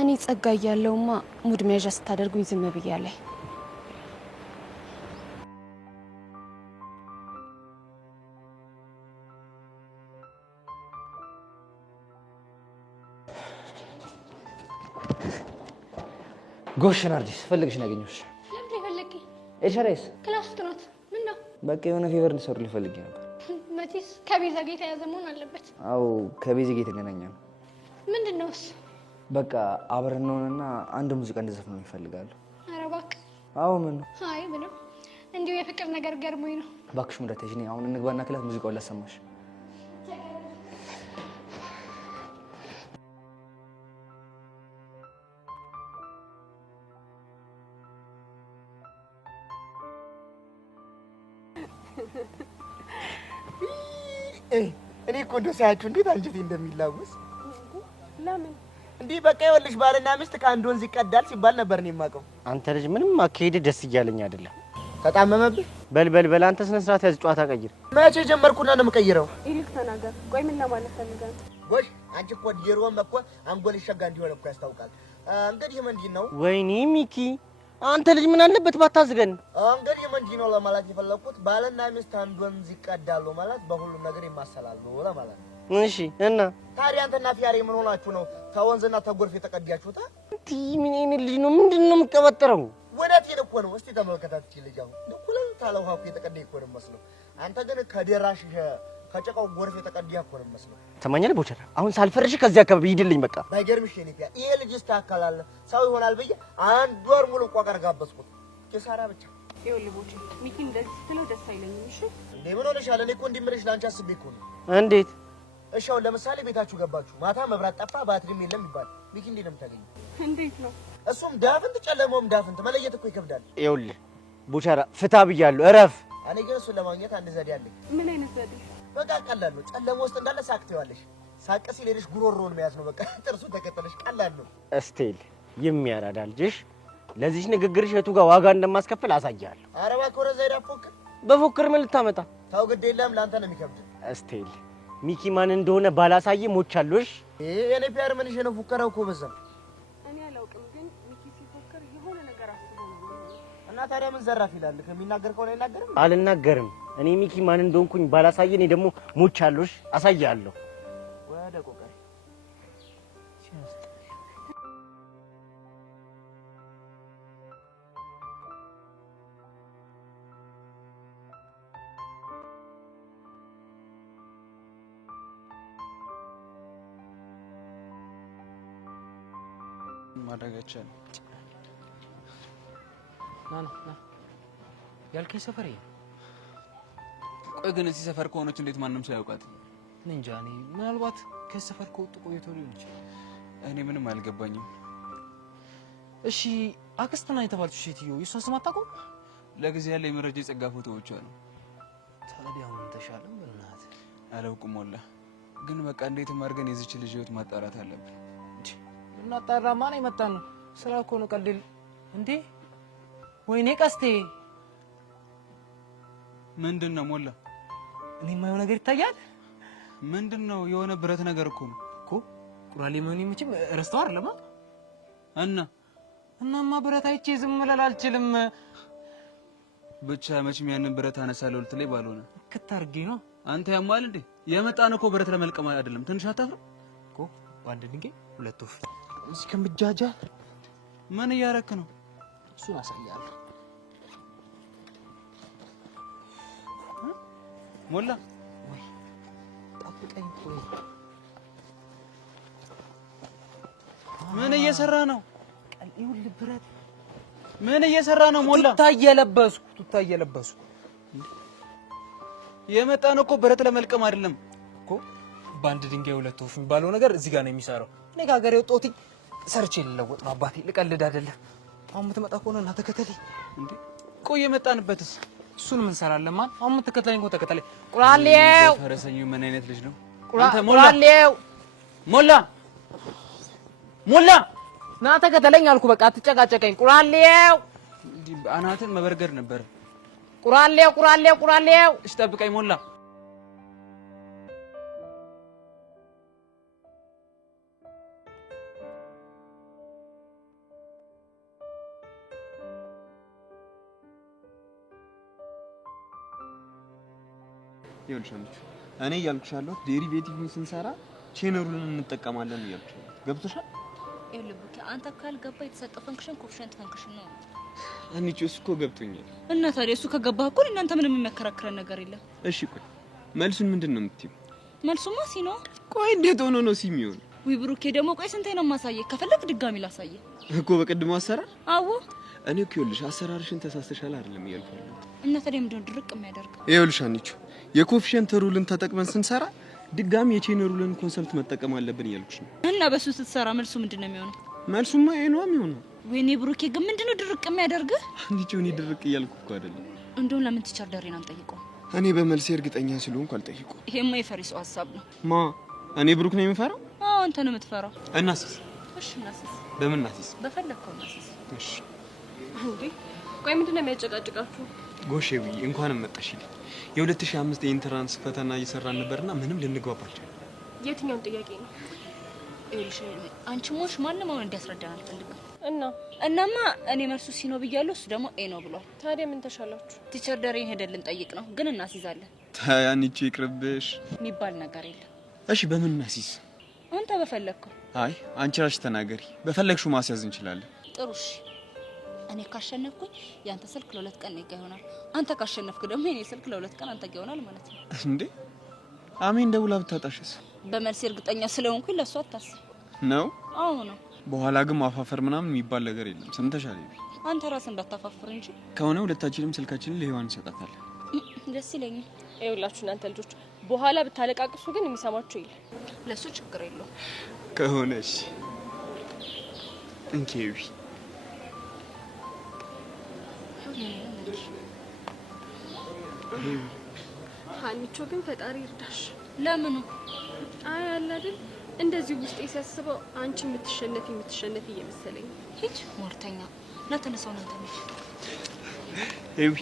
እኔ ጸጋ እያለሁማ ሙድ መያዣ ስታደርጉኝ ዝም ብያለሁ። ጎሽ ናርዲስ ፈልግሽ ነው ያገኘሁሽ። ለምን ይፈልግ? ኤልሻዳይስ ክላስ ውስጥ ናት። ምን ነው? በቃ የሆነ ፌቨር እንድሰሩ ልፈልግ ነበር። መቼስ ከቤዛ ጋር የተያዘ መሆን አለበት። አዎ ከቤዛ ጋር የተገናኘ ነው። ምንድን ነው እሱ? በቃ አብረን እንሆንና አንድ ሙዚቃ እንድዘፍን ነው ይፈልጋሉ። ኧረ እባክህ። አዎ ምን ነው? አይ ምንም እንዲሁ የፍቅር ነገር ገርሞኝ ነው። እባክሽ ሙዳተሽ ነኝ። አሁን እንግባና ክላስ ሙዚቃውን ላሰማሽ። እኔ እኮ እንደው ሳያችሁ እንዴት አንጀቴ እንደሚላወስ። ለምን እንዲህ በቃ ይኸውልሽ ባልና ሚስት ከአንድ ወንዝ ይቀዳል ሲባል ነበር እኔ የማውቀው። አንተ ልጅ ምንም አካሄድ ደስ እያለኝ አይደለም። ተጣመመብህ? በል አንተ ስነ ስርዓት ያዝ፣ ጨዋታ ቀይር። መቼ ጀመርኩና ነው የምቀይረው? ይልቅ ተናገር። ቆይ ምን ለማለት ፈልገህ ነው? ጎሽ አንቺ እኮ ዲሮም እኮ አንጎል ይሸጋ እንዲሆን እኮ ያስታውቃል። እንግዲህ ምንድን ነው? ወይኔ ሚኪ አንተ ልጅ ምን አለበት ባታዝገን። እንግዲህ ምንድን ነው ለማለት የፈለኩት ባልና ሚስት አንድ ወንዝ ይቀዳሉ ማለት በሁሉም ነገር ይማሰላሉ ለማለት ነው። እሺ እና ታዲያ አንተና ፊያሬ ምን ሆናችሁ ነው ተወንዝና ተጎርፍ የተቀዳችሁት? እንዴ ምን አይነት ልጅ ነው? ምንድነው የምትቀበጥረው? ወዳቴን እኮ ነው። እስቲ ተመልከታት እቺ ልጅ አሁን ድኩልን ታለው ሀኩ የተቀዳ እኮ ነው መስለው። አንተ ግን ከደራሽ ከጨቃው ጎርፍ የተቀዳ እኮ ነው መስለው። ተማኛለ ቦቸራ አሁን ሳልፈርሽ ከዚህ አካባቢ ሂድልኝ በቃ። ባይገርምሽ የኔ ፊያ ይሄ ልጅ ይስተካከላል ሰው ይሆናል ብዬ አንድ ወር ሙሉ ቋቀር ጋበዝኩት። ኪሳራ ብቻ። ይኸውልህ ቦቼ ሚኪ እንደዚህ ስትለው ደስ አይለኝም። እሺ እንዴ ምን ሆነሻል? እኔ እኮ እንዲምልሽ ላንቺ አስቤ እኮ ነው። እንዴት? እሺ አሁን ለምሳሌ ቤታችሁ ገባችሁ፣ ማታ መብራት ጠፋ፣ ባትሪም የለም ይባል ሚኪ እንዴት ነው የምታገኘው? እንዴት ነው? እሱም ዳፍንት ጨለማውም ዳፍንት መለየት እኮ ይከብዳል። ይኸውልህ ቦቸራ ፍታ ብያለሁ፣ እረፍ። እኔ ግን እሱን ለማግኘት አንድ ዘዴ አለኝ። ምን አይነት ዘዴ? በቃ ቀላል ነው። ጨለማ ውስጥ እንዳለ ሳቅ ትይዋለሽ። ሳቅ ሲል ሄደሽ ጉሮሮውን መያዝ ነው በቃ። ጥርሱን ተከተለሽ ቀላል ነው። እስቴል የሚያራዳ ልጅሽ ለዚህ ንግግርሽ የቱ ጋር ዋጋ እንደማስከፍል አሳያለሁ። ኧረ እባክህ ወደ ዘይዳ ፎክር። በፎክር ምን ልታመጣ? ታው ግድ የለም ለአንተ ነው የሚከብድ። እስቴል ሚኪ ማን እንደሆነ ባላሳየ ሞቻለሽ። የኔ ፒያር ምን ነው ፉከራው እኮ በዛ። እኔ አላውቅም ግን ሚኪ ሲፎክር የሆነ ነገር አስቦ ነው። እና ታዲያ ምን ዘራፍ ይላል? ከሚናገር ከሆነ አይናገርም። አልናገርም። እኔ ሚኪ ማን እንደሆንኩኝ ባላሳየ እኔ ደግሞ ሞቻለሽ፣ አሳያለሁ። ወደ ቆቀር ማድረጋችን ና ያልከኝ ሰፈር ይሄ። ቆይ ግን እዚህ ሰፈር ከሆነች እንዴት ማንም ሰው ያውቃት? እንጃ እኔ ምናልባት ከዚህ ሰፈር ከወጡ ቆይቶ ሊሆን ይችላል። እኔ ምንም አልገባኝም። እሺ አክስትና የተባለችው ሴትዮ የሷ ስም አታውቀውም? ለጊዜ ያለ የመረጃ የጸጋ ፎቶዎቿ ነው። ታዲያ አሁን ተሻለም በእናት አላውቅም ወላ። ግን በቃ እንዴትም አድርገን የዚች ልጅ ህይወት ማጣራት አለብን። እናጣራማ ነው የመጣን ነው። ስራ እኮ ነው ቀልድ እንዴ? ወይኔ ቀስቴ ምንድነው ሞላ? እኔ የማየው ነገር ይታያል። ምንድነው? የሆነ ብረት ነገር እኮ ነው እኮ ቁራሌ ምን ይምችም ረስተው አይደለም እናማ ብረት አይቼ ዝም ልል አልችልም። ብቻ መቼም ያንን ብረት አነሳለሁ ልትለኝ ባልሆነ ከታርጌ ነው። አንተ ያማል እንዴ? የመጣን እኮ ብረት ለመልቀም አይደለም። ትንሽ አታፍርም እኮ? በአንድ ድንጋይ ሁለት ወፍ። እዚህ ከምጃጃ ምን እያረክ ነው? እሱን አሳያለሁ። ሞላ ወይ ጠብቀኝ። ቆይ ምን እየሰራ ነው? ይኸውልህ ብረት ምን እየሰራ ነው? ሞላ ቱታ እየለበስኩ የመጣን እኮ ብረት ለመልቀም አይደለም እኮ። በአንድ ድንጋይ ሁለት ወፍ የሚባለው ነገር እዚህ ጋር ነው የሚሰራው። እኔ ከሀገር የወጣሁት ሰርቼ ልለወጥ ነው አባቴ፣ ልቀልድ አይደለም። አሁን የምትመጣ ከሆነ እና ተከተለኝ። እንዴ ቆይ የመጣንበትስ? እሱን ምን ሰራለን? ማን አሁን የምትከተለኝ ከሆነ ተከተለኝ። ቁራሌው ፈረሰኛው ምን አይነት ልጅ ነው? ቁራሌው ሞላ ና ተከተለኝ አልኩ። በቃ አትጨቃጨቀኝ። ቁራሌው አናትን መበርገድ ነበር። ቁራሌው እሺ ጠብቀኝ ሞላ። ይኸውልሽ አንቺ እኔ እያልኩሽ ያለሁት ዴሪቬቲቭን ስንሰራ ቼነሩልን እንጠቀማለን እያልኩሽ ነው። ገብቶሻል? ይልብክ አንተ ካልገባ የተሰጠው ፈንክሽን ኮፊሸንት ፈንክሽን ነው። አንቺ እኮ ገብቶኛል። እና ታዲያ እሱ ከገባህ እኮ እናንተ ምንም የሚያከራክረን ነገር የለም። እሺ ቆይ መልሱን ምንድነው የምትይው? መልሱማ ሲ ነው። ቆይ እንዴት ሆኖ ነው ሲ የሚሆን? ወይ ብሩኬ ደግሞ ቆይ ስንቴ ነው ማሳየህ? ከፈለክ ድጋሚ ላሳየህ እኮ በቅድሞ አሰራር። አዎ እኔ እኮ ይኸውልሽ አሰራርሽን ተሳስተሻል አይደለም እያልኩ ያለሁት። እና ታዲያ ምንድነው ድርቅ የሚያደርገው? ይኸውልሽ አንቺ የኮፊሸንት ሩልን ተጠቅመን ስንሰራ ድጋሚ የቼን ሩልን ኮንሰፕት መጠቀም አለብን እያልኩሽ ነው። እና በሱ ስትሰራ መልሱ ምንድነው የሚሆነው? መልሱማ ይሄ ነው የሚሆነው። ወይኔ ብሩኬ ግን ምንድነው ድርቅ የሚያደርግህ? አንቺ እኔ ድርቅ እያልኩ እኮ አይደለም። እንደውም ለምን ቲቸር ደሬን አንጠይቀው? እኔ በመልሴ እርግጠኛ ስለሆንኩ አልጠይቀው። ይሄማ የፈሪሱ ሐሳብ ነው። ማ እኔ ብሩክ ነው የምፈራው? አዎ አንተ ነው የምትፈራው። እናሲስ? እሺ እናሲስ። በምን እናሲስ? በፈለከው እናሲስ። እሺ እንዴ ቆይ ምንድነው የሚያጨቃጭቃችሁ? ጎሼዊ እንኳን መጣሽልኝ። የ2005 የኢንትራንስ ፈተና እየሰራን ነበርና ምንም ልንግባባቸው። የትኛውን ጥያቄ ነው? እሺ አንቺ ሞሽ ማንም አሁን እንዲያስረዳን አልፈልግም። እናማ እኔ መልሱ ሲ ነው ብያለሁ፣ እሱ ደግሞ ኤ ነው ብሏል። ታዲያ ምን ተሻላችሁ? ቲቸር ደሬን ሄደን ልንጠይቅ ነው፣ ግን እናስይዛለን። ታያንቺ ይቅርብሽ የሚባል ነገር የለም። እሺ በምን እናስይዝ? አንተ በፈለግከው። አይ አንቺ ራስሽ ተናገሪ። በፈለግሽው ማስያዝ እንችላለን። ጥሩ እሺ። እኔ ካሸነፍኩኝ ያንተ ስልክ ለ2 ቀን እኔ ጋር ይሆናል። አንተ ካሸነፍክ ደግሞ የኔ ስልክ ለ2 ቀን አንተ ጋር ይሆናል ማለት ነው። እንዴ አሜን ደውላ ብታጣሽስ? በመልስ እርግጠኛ ስለሆንኩኝ ለሷ አታስብ ነው። አዎ ነው። በኋላ ግን ማፋፈር ምናምን የሚባል ነገር የለም። ሰምተሻል? አንተ ራስህ እንዳታፋፍር እንጂ። ከሆነ ሁለታችንም ስልካችንን ለሔዋን እንሰጣታለን። ደስ ይለኛል። ይኸውላችሁ እናንተ ልጆች በኋላ ብታለቃቅሱ ግን የሚሰማችሁ የለም። ለሱ ችግር የለውም ከሆነ እሺ እንኬዊ ሀኒቾ ግን ፈጣሪ ይርዳሽ። ለምኑ? አይ አለ አይደል እንደዚህ ውስጤ ሲያስበው አንቺ የምትሸነፊ እየመሰለኝ። ሂጅ ሞርተኛ እና ተነሳው ነው ተነሽ። ኤዊ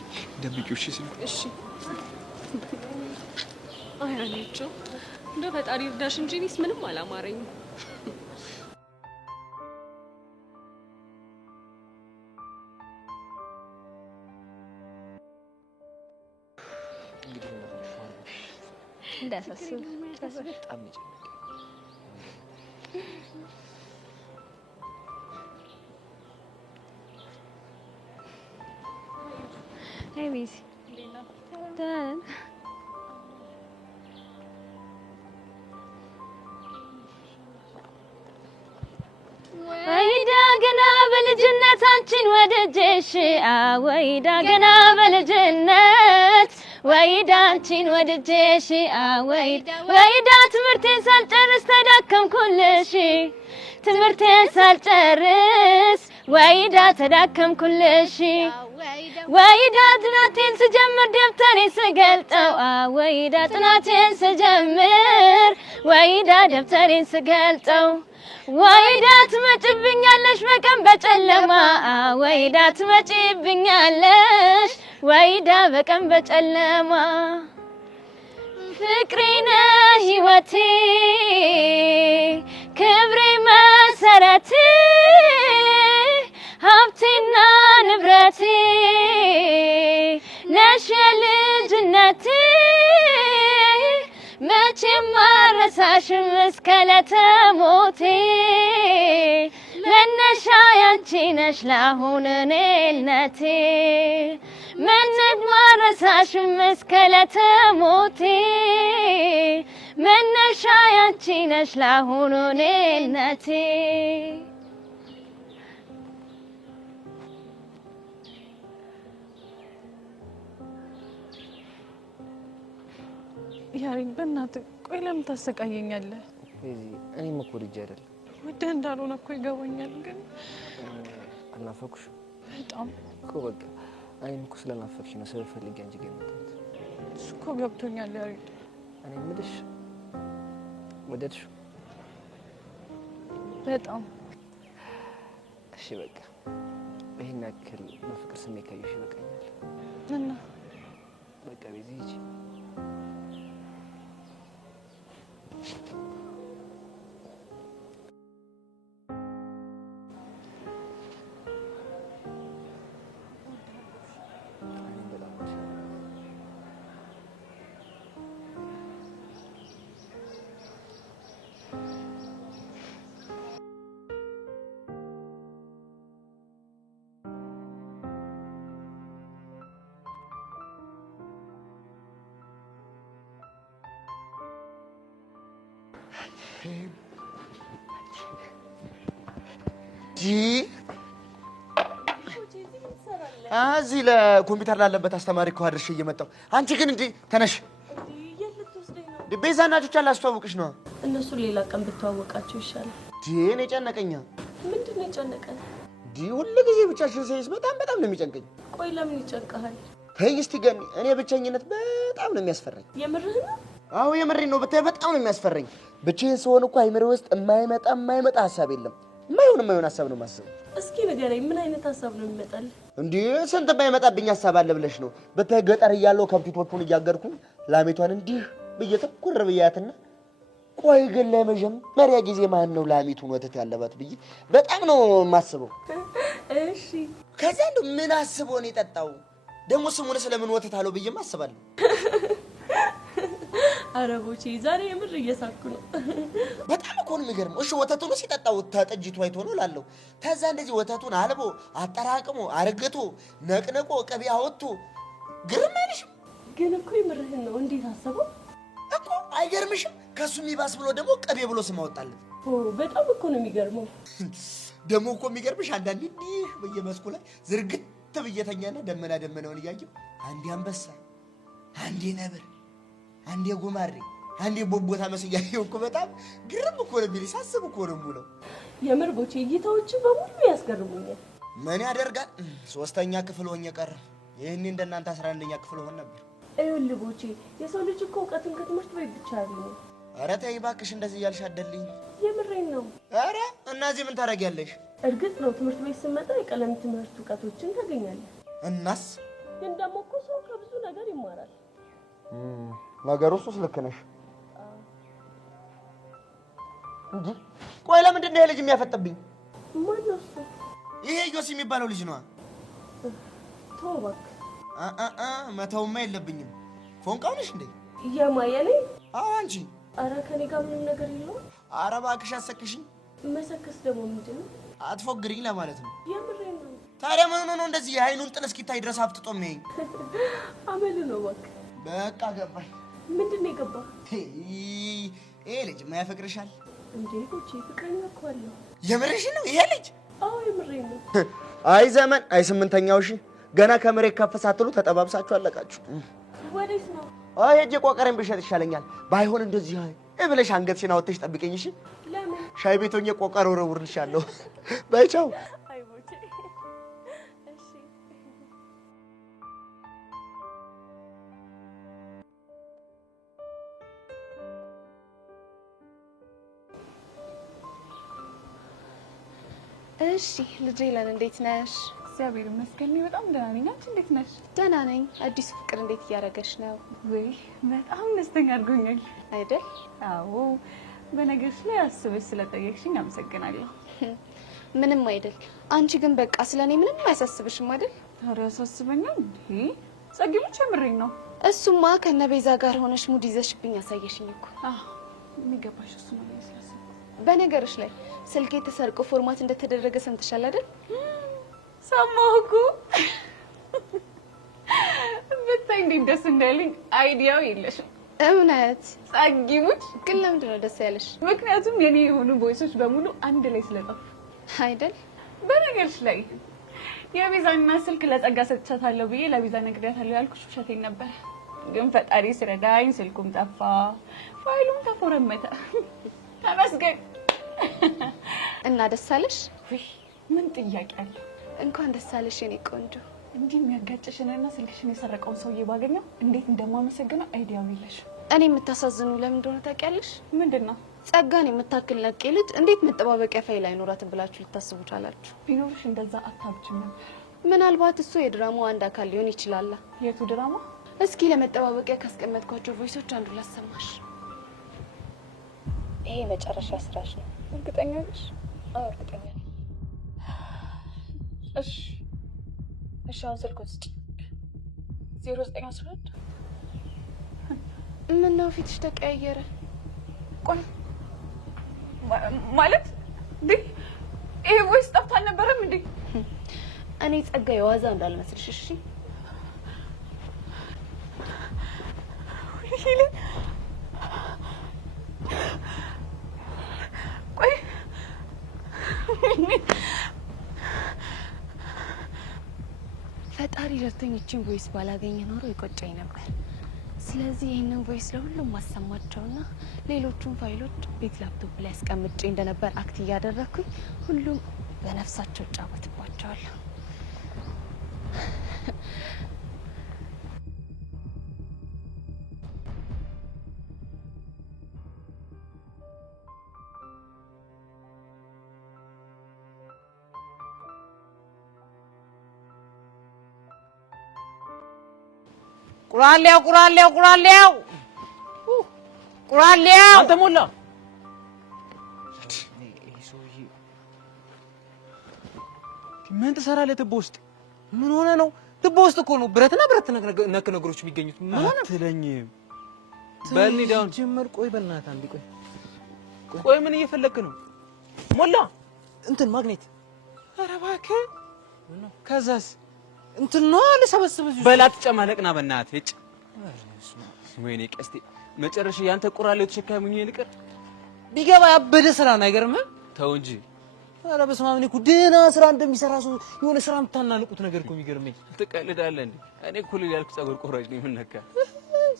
ደብቂው እሺ ስልኩ። እሺ አይ ሀኒቾ እንደው ፈጣሪ ይርዳሽ እንጂ እኔስ ምንም አላማረኝም። እንዳሳስብ በጣም ይጨነቅ። አይ ቤዚ ደህና ወይዳ ገና በልጅነት አንቺን ወደጀሽ ወይዳ ገና በልጅነት ወይዳ አንቺን ወደጀሽ ወይዳ ትምህርቴን ሳልጨርስ ተዳከምኩልሽ ትምህርቴን ሳልጨርስ ወይዳ ተዳከምኩልሽ ወይዳ ጥናቴን ስጀምር ደብተሬን ስገልጠው ወይዳ ጥናቴን ስጀምር ወይዳ ደብተሬን ስገልጠው ወይዳ ትመጭብኛለሽ በቀን በጨለማ ወይዳ ትመጭብኛለሽ ወይዳ በቀን በጨለማ ፍቅሬ ነህ ሕይወቴ ክብሬ መሰረቴ ሀብቴና ንብረቴ ነሽ የልጅነቴ መቼም አልረሳሽም እስከ ዕለተ ሞቴ መነሻ ያንቺ ነሽ ለአሁን እኔነቴ መነሻ አልረሳሽም እስከ ዕለተ ሞቴ መነሻ ያንቺ ነሽ ለአሁን እኔነቴ ያሬን በእናትህ ቆይ ለምን ታሰቃየኛለህ? እኔም እኮ ልጅ አይደለም ወደህ እንዳልሆነ እኮ ይገባኛል፣ ግን አልናፈኩሽ በጣም እኮ በቃ እኔም እኮ ስለናፈቅሽ ነው ስለፈልግ አንቺ ጋር የመጣሁት። እሱ እኮ ገብቶኛል ያሬን። እኔ የምልሽ ወደድሽው? በጣም እሺ በቃ ይሄን ያክል በፍቅር ስሜት ካየሽ ይበቃኛል። እና በቃ ቤዚ ሂጂ። እዚህ ለኮምፒውተር ላለበት አስተማሪ እኮ አድርሼ እየመጣሁ አንቺ ግን እንዴ ተነሽ ቤዛና ቹቻ ላስተዋውቅሽ ነው እነሱ ሌላ ቀን ብትዋወቃቸው ይሻላል ዲኔ ጨነቀኛ ምንድነው የጨነቀን ሁሉ ጊዜ ብቻሽን ሳይስ በጣም ነው የሚጨንቀኝ ቆይ ለምን ይጨንቀሃል ተይ እስቲ ገኒ እኔ ብቸኝነት በጣም ነው የሚያስፈራኝ የምርህ ነው አዎ የምሬን ነው ብታይ በጣም ነው የሚያስፈራኝ ብቻዬን ስሆን እኮ አይምሮ ውስጥ የማይመጣ ሐሳብ የለም የማይሆን ሐሳብ ነው ማስበው እስኪ ንገረኝ ምን አይነት ሐሳብ ነው የሚመጣል እንዴ ስንት የማይመጣብኝ ሐሳብ አለ ብለሽ ነው ብታይ ገጠር እያለሁ ከብቶቹን እያገርኩ ላሜቷን እንዲህ በየተኩር በያትና ቆይ ግን ለመጀመሪያ ጊዜ ማን ነው ላሜቱን ወተት ያለባት ብዬ በጣም ነው ማስበው እሺ ከዛ እንደው ምን አስቦ ነው የጠጣው ደሞ ስሙን ስለምን ወተት አለው ብዬ ማስባለሁ አረቦቼ ዛሬ የምር እየሳኩ ነው በጣም እኮ ነው የሚገርመው እሺ ወተቱን ሲጠጣው ተጠጅቱ አይቶ ነው ላለው ተዛ እንደዚህ ወተቱን አልቦ አጠራቅሞ አርግቶ ነቅነቆ ቅቤ አወጥቶ ግርም አይልሽም ግን እኮ የምርህን ነው እንዴት አሰበው እኮ አይገርምሽም ከሱ የሚባስ ብሎ ደግሞ ቅቤ ብሎ ስም አወጣለት በጣም እኮ ነው የሚገርመው ደግሞ እኮ የሚገርምሽ አንዳንዴ እንዲህ በየመስኩ ላይ ዝርግት ብየተኛና ደመናውን እያየው አንዴ አንበሳ አንዴ ነብር አንዴ ጉማሬ አንዴ ቦቦታ መስያየው እኮ በጣም ግርም እኮ ነው ቢል ሳስብ እኮ ነው ሙሉ የምር ቦቼ እይታዎች በሙሉ ያስገርሙኛል ምን ያደርጋል ሶስተኛ ክፍል ሆኜ ቀረ ይሄኔ እንደናንተ 11ኛ ክፍል ሆነ ነበር አይወል ቦቼ የሰው ልጅ እኮ ዕውቀትን ከትምህርት ቤት ብቻ አይደለም ኧረ ተይ እባክሽ እንደዚህ እያልሽ አደልኝ የምሬን ነው ኧረ እናዚህ ምን ታረጊያለሽ እርግጥ ነው ትምህርት ቤት ስመጣ የቀለም ትምህርት ዕውቀቶችን ታገኛለህ እናስ ግን ደግሞ እኮ ሰው ከብዙ ነገር ይማራል ነገሩስ ልክ ነሽ እንዴ ቆይ ለምንድን ነው ልጅ የሚያፈጥብኝ ማን ነው እሱ ይሄ ዮሲ የሚባለው ልጅ ነው ተወክ መተውማ የለብኝም ፎንቃው ነሽ እንዴ የማየኔ አዎ አንቺ ኧረ ከኔ ጋር ምንም ነገር የለውም ኧረ እባክሽ አሰክሽኝ መሰከስ ደግሞ ምንድን ነው አትፎግሪኝ ለማለት ነው የምሬን ነው ታዲያ ምን ነው እንደዚህ የአይኑን ጥል እስኪታይ ድረስ አፍጥጦ የሚያየኝ አመል ነው እባክህ በቃ ገባኝ ምንድን ነው የገባህ ይሄ ልጅ ማያፈቅርሻል እንዴ ቦቼ ፍቅረኛ እኮ አለው የምርሽን ነው ይሄ ልጅ አዎ የምሬን ነው አይ ዘመን አይ ስምንተኛው ሺ ገና ከመሬት ከፍ ሳትሉ ተጠባብሳችሁ አለቃችሁ ወዴት ነው አይ ሄጄ ቆቀሬን ብሸጥ ይሻለኛል ባይሆን እንደዚህ ብለሽ አንገትሽን አውጥተሽ ጠብቀኝ እሺ ለምን ሻይ ቤት ሆኜ ቆቀር ወረውርልሻለሁ በይ ቻው አይ ቦቼ እሺ እሺ ልጄ ለን እንዴት ነሽ እግዚአብሔር ይመስገን በጣም ደህና ነኝ አንቺ እንዴት ነሽ ደህና ነኝ አዲስ ፍቅር እንዴት እያደረገሽ ነው ወይ በጣም ደስተኛ አድርጎኛል አይደል አዎ በነገርሽ ላይ አስበሽ ስለጠየቅሽኝ አመሰግናለሁ ምንም አይደል አንቺ ግን በቃ ስለኔ ምንም አያሳስብሽም አይደል ታዲያ ያሳስበኛል እንዴ ጸጊሙች የምሬን ነው እሱማ ከነቤዛ ጋር ሆነሽ ሙድ ይዘሽብኝ ያሳየሽኝ እኮ የሚገባሽ እሱ ነው ያስላሰ በነገርሽ ላይ ስልኬ ተሰርቆ ፎርማት እንደተደረገ ሰምተሻል አይደል ሰማሁ እኮ ብታይ እንዴት ደስ እንዳለኝ አይዲያው የለሽም እውነት ጸጊሙች ግን ለምንድን ነው ደስ ያለሽ ምክንያቱም የኔ የሆኑ ቮይሶች በሙሉ አንድ ላይ ስለጠፉ አይደል በነገርሽ ላይ የቤዛና ስልክ ለጸጋ ሰጥቻታለሁ ብዬ ለቤዛ ነግሬያታለሁ ያልኩሽ ውሸቴን ነበር ግን ፈጣሪ ሲረዳኝ ስልኩም ጠፋ ፋይሉም ተፎረመተ ተመስገን እና ደስ አለሽ ምን ጥያቄ አለ እንኳን ደስ አለሽ የኔ ቆንጆ እንዲህ የሚያጋጭሽንና ስልክሽን የሰረቀውን ሰውዬ ባገኘው እንዴት እንደማመሰግነው አይዲያው የለሽ እኔ የምታሳዝኑ ለምን እንደሆነ ታውቂያለሽ ምንድነው ጸጋን የምታክል ነቄ ልጅ እንዴት መጠባበቂያ ፋይል አይኖራትም ብላችሁ ልታስቡ ቻላችሁ ቢኖርሽ እንደዛ አታብችም ነበር ምናልባት እሱ የድራማው አንድ አካል ሊሆን ይችላል የቱ ድራማ እስኪ ለመጠባበቂያ ካስቀመጥኳቸው ቮይሶች አንዱ ላሰማሽ ይሄ መጨረሻ ስራሽ ነው እርግጠኛ ነሽ አዎ እርግጠኛ ነኝ እሺ አሁን ስልኩን ስጪ 0911 ምነው ፊትሽ ተቀያየረ ቆይ ማለት ይሄ ወይስ ጠፍታ አልነበረም እንዴ እኔ ጸጋ የዋዛ እንዳልመስልሽ እሺ ፈጣሪ ረድቶኝ እቺን ቮይስ ባላገኘ ኖሮ ይቆጨኝ ነበር። ስለዚህ ይህንን ቮይስ ለሁሉም ማሰማቸውና ሌሎቹን ፋይሎች ቤት ላፕቶፕ ላይ አስቀምጬ እንደነበር አክት እያደረኩኝ ሁሉም በነፍሳቸው ጫወትባቸዋለሁ። ቁራሌው አንተ ሞላ ምን ትሰራለህ ትቦ ውስጥ? ምን ሆነ ነው? ትቦ ውስጥ እኮ ነው ብረትና ብረት ነክ ነገሮች የሚገኙት። ምን ሆነ አትለኝም? በልኒ ዳውን ጀመር። ቆይ በእናትህ አንዴ ቆይ ምን እየፈለክ ነው? ሞላ እንትን ማግኔት። ኧረ እባክህ ከዛስ እንትን ነው ለሰበስበው በላት ጨማለቅና በእናትህ እጭ ወይኔ ቀስቴ መጨረሻ ያንተ ቁራሌው ተሸካሚኝ ይልቀር ቢገባ ያበደ ስራ ነው። አይገርምም? ተው እንጂ። ኧረ በስመ አብ። እኔ እኮ ደህና ስራ እንደሚሰራ ሰው የሆነ ስራ የምታናንቁት ነገር እኮ የሚገርመኝ። ትቀልዳለህ እንዴ? እኔ እኮ ያልኩት ፀጉር ቆራጭ ነው። ምን ነካ?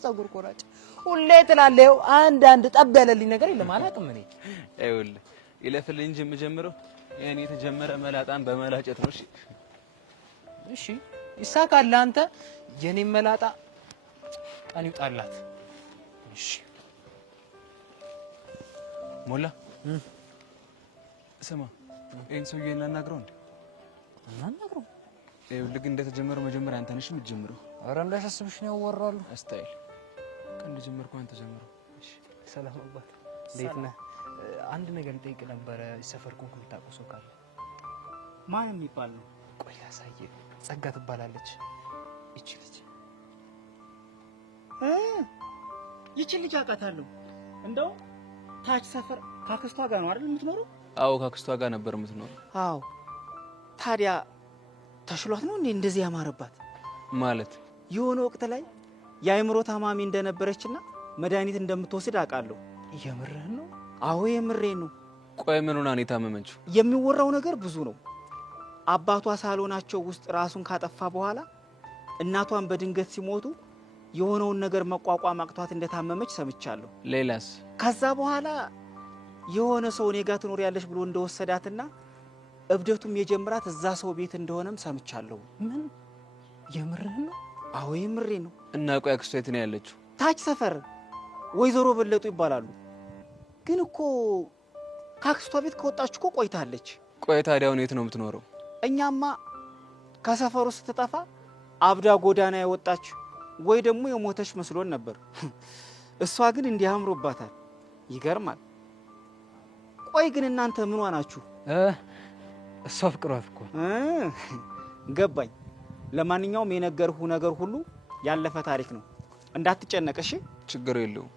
ፀጉር ቆራጭ ሁሌ ትላለህ። አንድ ጠብ ያለልኝ ነገር የለም። አላውቅም እኔ። ይኸውልህ ይለፍልኝ እንጂ የምጀምረው የኔ የተጀመረ መላጣን በመላጨት ነው። እሺ ይሳካል። አንተ የኔ መላጣ ቀን ይውጣላት። እሺ ሞላ ስማ፣ ይሄን ሰውዬ እናናግረው እንዴ? እናናግረው። ይኸውልህ ግን እንደተጀመረው መጀመሪያ አንተ ነሽ የምትጀምረው። ኧረ እንዳያሳስብሽ ነው ያወራሉ። አስታይል ቀን እንደጀመርኩ አንተ ጀምረው። እሺ ሰላም አባት፣ እንዴት ነህ? አንድ ነገር ልጠይቅ ነበረ። ሰፈርኩን የምታውቀው ሰው ካለ? ማን የሚባል ነው? ቆይ ላሳየህ። ጸጋ ትባላለች። ይቺ ልጅ አውቃታለሁ። እንደው ታች ሰፈር ካክስቷ ጋር ነው አይደል የምትኖረው? አዎ ካክስቷ ጋር ነበር የምትኖረው። አዎ ታዲያ ተሽሏት ነው እንዴ እንደዚህ ያማረባት? ማለት የሆነ ወቅት ላይ የአእምሮ ታማሚ እንደነበረችና መድኃኒት እንደምትወስድ አውቃለሁ። የምርህን ነው? አዎ የምሬን ነው። ቆይ ምን ሆና ነው የታመመችው? የሚወራው ነገር ብዙ ነው። አባቷ ሳሎናቸው ውስጥ ራሱን ካጠፋ በኋላ እናቷን በድንገት ሲሞቱ የሆነውን ነገር መቋቋም አቅቷት እንደታመመች ሰምቻለሁ። ሌላስ? ከዛ በኋላ የሆነ ሰው እኔ ጋር ትኖሪያለሽ ብሎ እንደወሰዳትና እብደቱም የጀመራት እዛ ሰው ቤት እንደሆነም ሰምቻለሁ። ምን? የምርህን ነው? አዎ የምሬን ነው። እና ቆይ አክስቷ የት ነው ያለችው? ታች ሰፈር ወይዘሮ በለጡ ይባላሉ። ግን እኮ ካክስቷ ቤት ከወጣች እኮ ቆይታለች። ቆይ ታዲያ አሁን የት ነው የምትኖረው? እኛማ ከሰፈሩ ስትጠፋ አብዳ ጎዳና የወጣች ወይ ደግሞ የሞተች መስሎን ነበር። እሷ ግን እንዲያምሮባታል። ይገርማል። ቆይ ግን እናንተ ምን ዋናችሁ? እሷ ፍቅሯት እኮ ገባኝ። ለማንኛውም የነገርሁ ነገር ሁሉ ያለፈ ታሪክ ነው። እንዳትጨነቅ እሺ? ችግር የለውም።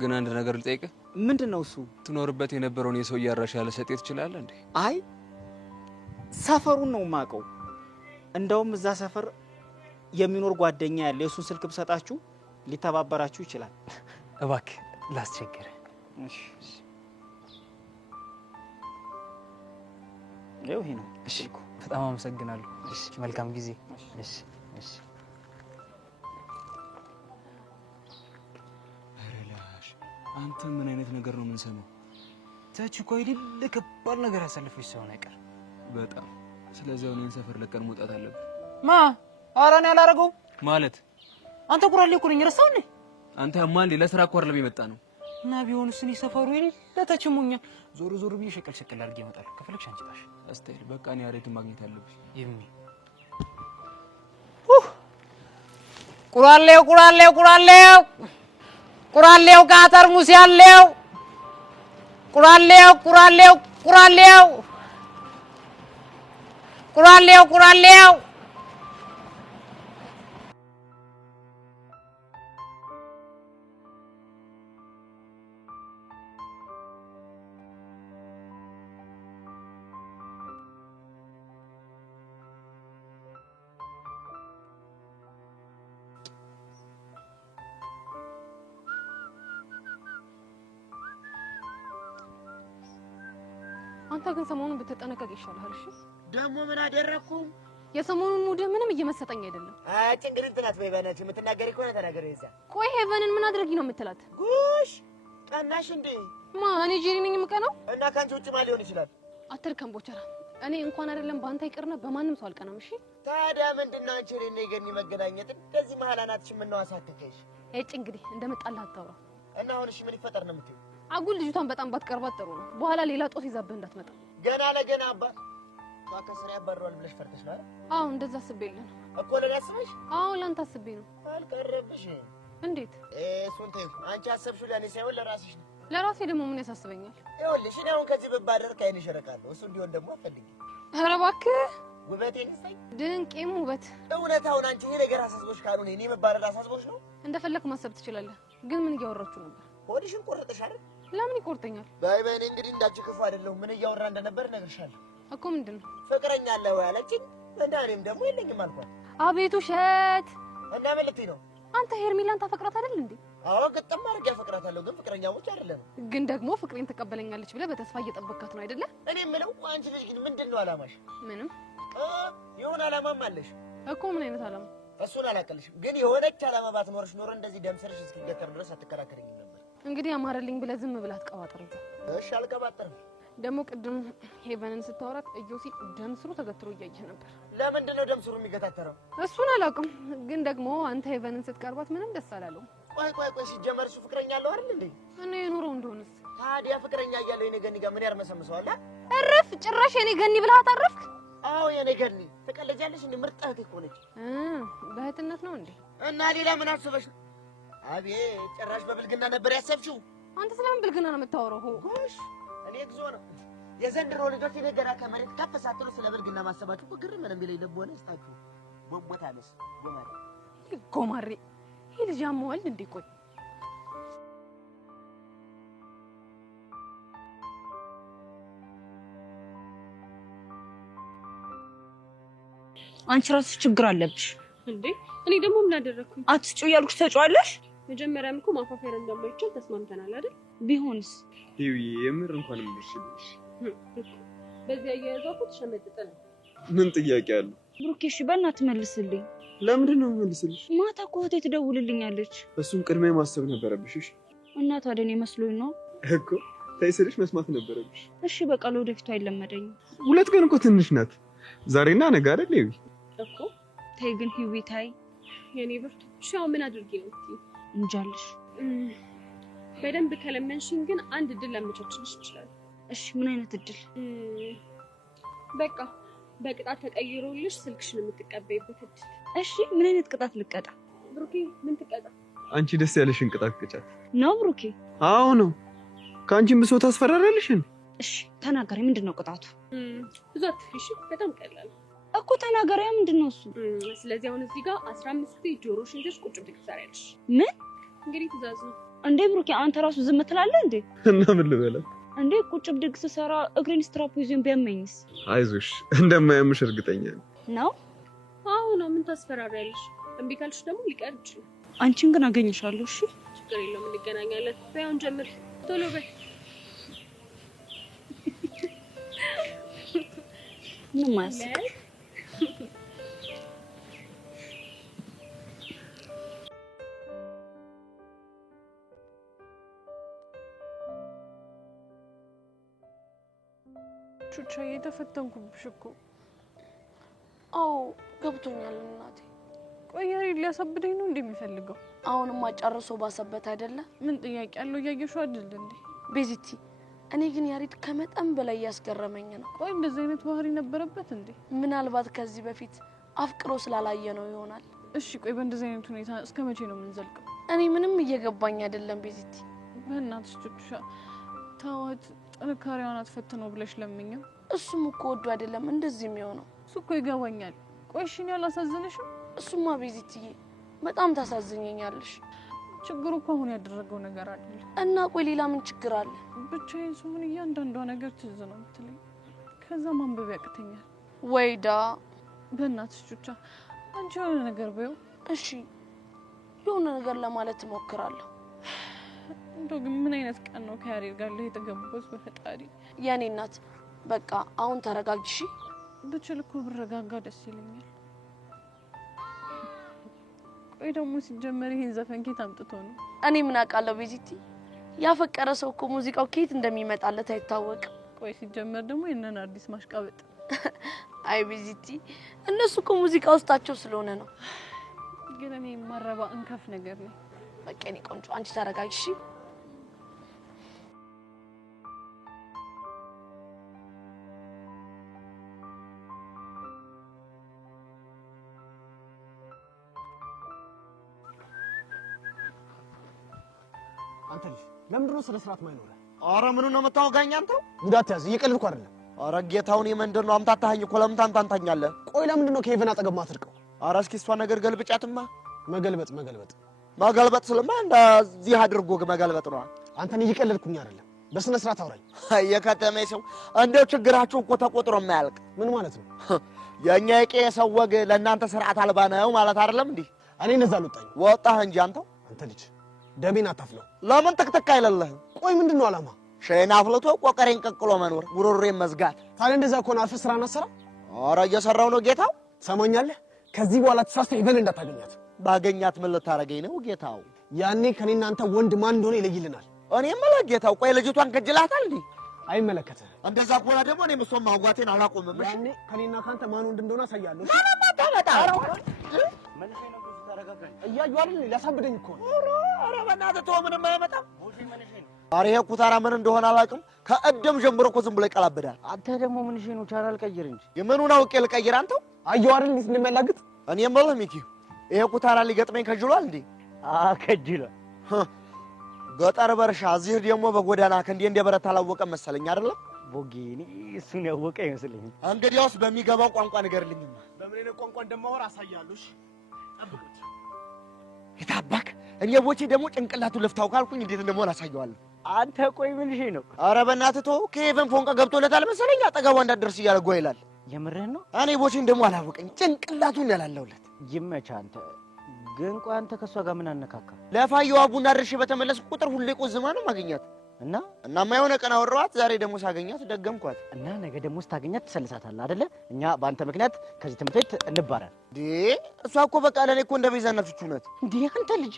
ግን አንድ ነገር ልጠይቅህ። ምንድነው እሱ? ትኖርበት የነበረውን የሰው ያራሽ ያለ ሰጤ ትችላለህ እንዴ? አይ ሰፈሩን ነው የማውቀው። እንደውም እዛ ሰፈር የሚኖር ጓደኛ ያለ የሱን ስልክ ብሰጣችሁ ሊተባበራችሁ ይችላል። እባክህ ላስቸግር። እሺ ይሄ ነው። እሺ በጣም አመሰግናለሁ። እሺ መልካም ጊዜ። እሺ እሺ። አረላሽ አንተ ምን አይነት ነገር ነው የምንሰማው? ታች እኮ አይደል ከባድ ነገር ያሳልፈሽ ሰው ነገር በጣም። ስለዚህ አሁን ሰፈር ለቀን መውጣት አለብን። ማ አራኔ ያላረገው ማለት አንተ ቁራሌ እኮ ነኝ። ረሳው እንዴ? አንተ ማን ለስራ እኮ አይደለም የመጣ ነው። እና ቢሆንስ እኔ ሰፈሩ ይል ለተቸሙኛ ዞር ብዬ ሸቀል አድርጌ እመጣለሁ። ከፈለግሽ አንቺ ታሽ አስተይል። በቃ እኔ አሬት ማግኘት አለብኝ። ይሚ ቁራሌው ከጠርሙስ ያለው ቁራሌው አንተ አንተ ግን ሰሞኑን ብትጠነቀቅ ይሻላል። እሺ ደግሞ ምን አደረኩ? የሰሞኑን ሙድህ ምንም እየመሰጠኝ አይደለም። ጭንግል እንትናት በይባናች የምትናገሪ ከሆነ ተናገሪ። ይዛ ቆይ ሄቨንን ምን አድርጊ ነው የምትላት? ጉሽ ቀናሽ እንዴ? እኔ ጄሪ ነኝ የምቀናው? እና ካንቺ ውጭ ማን ሊሆን ይችላል? አትርከም ቦቸራ። እኔ እንኳን አይደለም ባንተ ይቅርና በማንም ሰው አልቀናም። እሺ ታዲያ ምንድነው አንቺ እኔና የገኒ መገናኘት እንደዚህ መሀል አናትሽ ምን ነው አሳከከሽ? እንግዲህ እንደመጣልህ አታውራ። እና አሁን እሺ ምን ይፈጠር ነው የምትይው? አጉል ልጅቷን በጣም ባትቀርባት ጥሩ ነው። በኋላ ሌላ ጦስ ይዛብህ እንዳትመጣ። ገና ለገና አባት ከስራ ያባረዋል ብለሽ ፈርተሽ ነው አይደል? አዎ እንደዛ አስቤልህ እኮ ለኔ አስበሽ? አዎ ላንተ አስቤ ነው። አልቀረብሽ። እንዴት? እሱን ተይው። አንቺ አሰብሽው ለኔ ሳይሆን ለራስሽ ነው። ለራሴ ደግሞ ምን ያሳስበኛል? ይኸውልሽ እኔ አሁን ከዚህ ብባደር ከዓይንሽ እርቃለሁ። እሱ እንዲሆን ደግሞ አትፈልጊ። ኧረ እባክህ ውበቴን ይስጠኝ። ድንቄም ውበት። እውነታውን አንቺ ይሄ ነገር አሳስቦሽ ካልሆነ እኔ መባረር አሳስቦሽ ነው? እንደፈለክ ማሰብ ትችላለህ። ግን ምን እያወራችሁ ነበር? ሆድሽን ቆርጠሽ አይደል? ለምን ይቆርጠኛል? በይ በይ። እኔ እንግዲህ እንዳንቺ ክፉ አይደለሁም። ምን እያወራ እንደነበር እነግርሻለሁ እኮ። ምንድን ነው? ፍቅረኛ አለ ወይ አለችኝ። እና እኔም ደግሞ የለኝም አልኳት። አቤት ውሸት! እና ምን ልትይ ነው? አንተ ሄርሜላን ታፈቅራት አይደል እንዴ? አዎ ግጥም አድርጌ አፈቅራታለሁ። ግን ፍቅረኛሞች አይደለንም። ግን ደግሞ ፍቅሬን ትቀበለኛለች ብለህ በተስፋ እየጠበቅካት ነው አይደለ? እኔ የምለው አንቺ ልጅ ግን ምንድን ነው አላማሽ? ምንም። የሆነ አላማም አለሽ እኮ። ምን አይነት አላማ? እሱን አላውቅልሽም። ግን የሆነች አላማ ባትኖርሽ ኖሮ እንደዚህ ደም ስርሽ እስኪገተር ድረስ አትከራከረኝም ነበር። እንግዲህ አማረልኝ ብለህ ዝም ብለህ አትቀባጥር። እሺ አልቀባጥርም። ደግሞ ቅድም ሄቨንን ስታወራት እዮሲ ደም ስሩ ተገትሮ እያየህ ነበር። ለምንድን ነው ደም ስሩ የሚገታተረው? እሱን አላውቅም። ግን ደግሞ አንተ ሄቨንን ስትቀርባት ምንም ደስ አላለውም። ቆይ ሲጀመር እሱ ፍቅረኛ አለው አይደል እንዴ? እኔ የኖረው እንደሆነስ ታዲያ ፍቅረኛ እያለው የኔ ገኒ ጋር ምን ያርመሰምሰዋል? እረፍ! ጭራሽ የኔ ገኒ ብለህ አታረፍክ? አዎ የኔ ገኒ ትቀለጃለሽ እንዴ? ምርጥ እህቴ እኮ ነች። በእህትነት ነው እንዴ? እና ሌላ ምን አስበሽ ነው? አቤት ጭራሽ በብልግና ነበር ያሰብሽው። አንተ ስለምን ብልግና ነው የምታወራው? ጎሽ እኔ እግዚኦ ነው የዘንድሮ ልጆች የነገራ ከመሬት ከፍ ሳትሉ ስለ ብልግና ማሰባችሁ እኮ ግርም ነው የሚለኝ። ልቦና ይስጣችሁ። ቦቦታለስ ጎማሬ ይሄ ልጅ ያመዋል እንዴ? ቆይ አንቺ ራስሽ ችግር አለብሽ እንዴ? እኔ ደግሞ ምን አደረኩኝ? አትጩ እያልኩሽ ተጫዋለሽ። መጀመሪያም እኮ ማፋፈር እንደማይቻል ተስማምተናል አይደል? ቢሆንስ ይው የምር እንኳን ምርሽልሽ። በዚያ እያያዛኩ ተሸመጥጠን። ምን ጥያቄ አለ? ብሩኬ እሺ በእናትህ መልስልኝ። ለምንድን ነው መልስልሽ? ማታ እኮ እህቴ ትደውልልኛለች። እሱን ቅድሚያ ማሰብ ነበረብሽ። እሺ እና ታዲያ እኔ መስሎኝ ነው እኮ ታይስልሽ መስማት ነበረብሽ። እሺ በቃ ለወደፊቱ አይለመደኝም። ሁለት ቀን እኮ ትንሽ ናት። ዛሬና ነገ አይደል? ይው እኮ ተይ ግን ሂዊ ታይ የኔ ብርቱ ሻው ምን አድርጌ ነው እትይ? እንጃልሽ። በደንብ ከለመንሽኝ ግን አንድ እድል ላመቻችልሽ ይችላል። እሺ ምን አይነት እድል? በቃ በቅጣት ተቀይሮልሽ ስልክሽን የምትቀበይበት እድል። እሺ ምን አይነት ቅጣት ልቀጣ? ብሩኬ ምን ትቀጣ? አንቺ ደስ ያለሽን ቅጣት ቅጫት ነው ብሩኬ? አዎ ነው። ከአንቺም ብሶ ታስፈራራለሽን? እሺ ተናገሪ፣ ምንድነው ቅጣቱ? ብዙ አትፍሽ፣ በጣም ቀላል እኮ ተናገሪያ። ምንድነው እሱ? ስለዚህ አሁን እዚህ ጋር 15 ጊዜ ጆሮሽን ይዘሽ ቁጭ ብድግ ትሰሪያለሽ። ምን? እንግዲህ ትእዛዝ ነው እንዴ ብሩኬ? አንተ ራሱ ዝም ትላለህ እንዴ? እና ምን ልበላት እንዴ? ቁጭ ብድግ ስሰራ እግሬን ስትራፕ ይዞኝ ቢያመኝስ? አይዞሽ እንደማያምሽ እርግጠኛ ነው። አዎ ነው። ምን ታስፈራሪያለሽ? እምቢ ካልሽ ደግሞ ሊቀር ይችላል። አንቺን ግን አገኝሻለሁ። እሺ ችግር የለውም፣ እንገናኛለን። በይ አሁን ጀምሪ፣ ቶሎ በይ። ምን ማለት ቹቻ የተፈተንኩብሽ እኮ። አዎ ገብቶኛል እናቴ። ቆይ ያሬድ ሊያሳብደኝ ነው እንደሚፈልገው? አሁንማ ጨርሶ ባሰበት አይደለ? ምን ጥያቄ አለው? እያየሽው አይደል እንዴ? ቤዚቲ እኔ ግን ያሬድ ከመጠን በላይ ያስገረመኝ ነው። ቆይ እንደዚህ አይነት ባህሪ ነበረበት እንዴ? ምናልባት ከዚህ በፊት አፍቅሮ ስላላየ ነው ይሆናል። እሺ ቆይ በእንደዚህ አይነት ሁኔታ እስከ መቼ ነው የምንዘልቀው? እኔ ምንም እየገባኝ አይደለም ቤዚቲ። በእናትሽ ቹቻ ተዋት፣ ጥንካሬዋን አትፈትነው ብለሽ ለምኝው። እሱም እኮ ወዶ አይደለም እንደዚህ የሚሆነው። እሱ እኮ ይገባኛል። ቆይ እሺ እኔ አላሳዝንሽም? እሱማ ቤዚትዬ በጣም ታሳዝኘኛለሽ። ችግሩ እኮ አሁን ያደረገው ነገር አይደለም። እና ቆይ ሌላ ምን ችግር አለ? ብቻዬን ስሆን እያንዳንዷ ነገር ትዝ ነው የምትለኝ። ከዛ ማንበብ ያቅተኛል። ወይዳ በእናትሽ ቹቻ አንቺ የሆነ ነገር በይው። እሺ የሆነ ነገር ለማለት እሞክራለሁ። እንደው ግን ምን አይነት ቀን ነው ከያሬድ ጋር ላይ የተገባሁት? በፈጣሪ የኔ እናት በቃ አሁን ተረጋግሽ። ብችል እኮ ብረጋጋ ደስ ይለኛል። ቆይ ደግሞ ሲጀመር ይሄን ዘፈን ከየት አምጥቶ ነው? እኔ ምን አውቃለሁ ቤዚቲ። ያፈቀረ ሰው እኮ ሙዚቃው ከየት እንደሚመጣለት አይታወቅም። ቆይ ሲጀመር ደግሞ የነን አዲስ ማሽቃበጥ። አይ ቤዚቲ፣ እነሱ እኮ ሙዚቃ ውስጣቸው ስለሆነ ነው። ግን እኔ ማረባ እንከፍ ነገር ነው። በቃ እኔ ቆንጆ አንቺ ተረጋግሽ። አንተ ልጅ ለምንድን ነው ስነ ስርዓት ማይኖር? ኧረ ምኑ ነው የምታወጋኝ አንተ? ጉዳት ያዝ። እየቀለድኩ አይደለም። ኧረ ጌታውን የመንደር ነው አምታታኸኝ እኮ። ለምን ታንታኛለህ? ቆይ ለምንድን ነው ከሄቨን አጠገብ ማትርቀው? ኧረ እስኪ እሷ ነገር ገልብጫትማ። መገልበጥ ስለማ እንደዚህ አድርጎ መገልበጥ ነው። አንተን እየቀለድኩኝ አይደለም። በስነ ስርዓት አውራኝ። የከተሜ ሰው እንደው ችግራችሁ እኮ ተቆጥሮ የማያልቅ። ምን ማለት ነው? የኛ የቄ ሰው ወግ ለእናንተ ስርዓት አልባ ነው ማለት አይደለም እንዴ? እኔ እነዛ አልወጣኝ። ወጣህ እንጂ አንተው። አንተ ልጅ ደሜን አታፍለው። ለምን ትክትክ አይለለህም? ቆይ ምንድን ነው ዓላማ? ሸይን አፍልቶ ቆቀሬን ቀቅሎ መኖር፣ ጉሮሮዬን መዝጋት። ታዲያ እንደዛ ከሆነ አርፈህ ስራን አሰራ። ኧረ እየሰራው ነው ጌታው። ሰማኛለህ? ከዚህ በኋላ ተሳስተህ ሄቨን እንዳታገኛት። ባገኛት ምን ልታረገኝ ነው ጌታው? ያኔ ከኔና አንተ ወንድ ማን እንደሆነ ይለይልናል። እኔ መለ ጌታው። ቆይ ልጅቷን ከጅላታል እንዴ? አይመለከትህ። እንደዛ ከሆነ ደግሞ እኔ ምሶም ማዋቴን አላቆምም። ያኔ ከኔና ካንተ ማን ወንድ እንደሆነ አሳያለሁ። እያዩ አይደል? ሊያሳብደኝ እኮ ነው። ኧረ በእናትህ ተው፣ ምንም አይመጣም። ኧረ ይሄ ኩታራ ምን እንደሆነ አላውቅም። ከእድም ጀምሮ እኮ ዝም ብሎ ይቀላብዳል። አንተ ደግሞ ምን ነው ቻናል ቀይር እንጂ። የምኑን አውቄ ልቀይር? አንተው አየሁ አይደል እንዴት እንደሚያላግጥ። እኔ የምልህ ሚኪ፣ ይሄ ኩታራ ሊገጥመኝ ከጅሏል እንዴ? ከጅሏል። ገጠር በርሻ፣ እዚህ ደግሞ በጎዳና ከእንዴ እንደ በረት አላወቀም መሰለኝ አይደለም? ቦጌኒ እሱን ያወቀ አይመስልኝም። እንግዲያውስ በሚገባው ቋንቋ ንገርልኝማ። በምን አይነት ቋንቋ እንደማወራ አሳያለሁ። እሺ ጠብቁት። የታባክ እኔ ቦቼ ደግሞ ጭንቅላቱ ለፍታው ካልኩኝ እንዴት እንደሆነ አሳየዋለሁ። አንተ ቆይ ምን ነው? ኧረ በእናትህ ተው። ከሄቨን ፎንቃ ገብቶለታል መሰለኝ። አጠገቧ እንዳትደርስ እያለ ጓ ይላል። የምርህን ነው? እኔ ቦቼን ደግሞ አላወቀኝ። ጭንቅላቱን ያላለውለት ይመችህ አንተ። ግን ቆይ አንተ ከሷ ጋር ምን አነካካ? ለፋየዋ ቡና ድርሼ በተመለስኩ ቁጥር ሁሌ ቆዝማ ነው ማግኛት እና የሆነ ቀን አወራኋት። ዛሬ ደግሞ ሳገኛት ደገምኳት። እና ነገ ደግሞ ስታገኛት ትሰልሳታለህ አይደለ? እኛ በአንተ ምክንያት ከዚህ ትምህርት ቤት እንባረር። እሷ እኮ በቃ ለእኔ እኮ እንደ ቤዛነት ፍቹ ናት። እንዴ አንተ ልጅ፣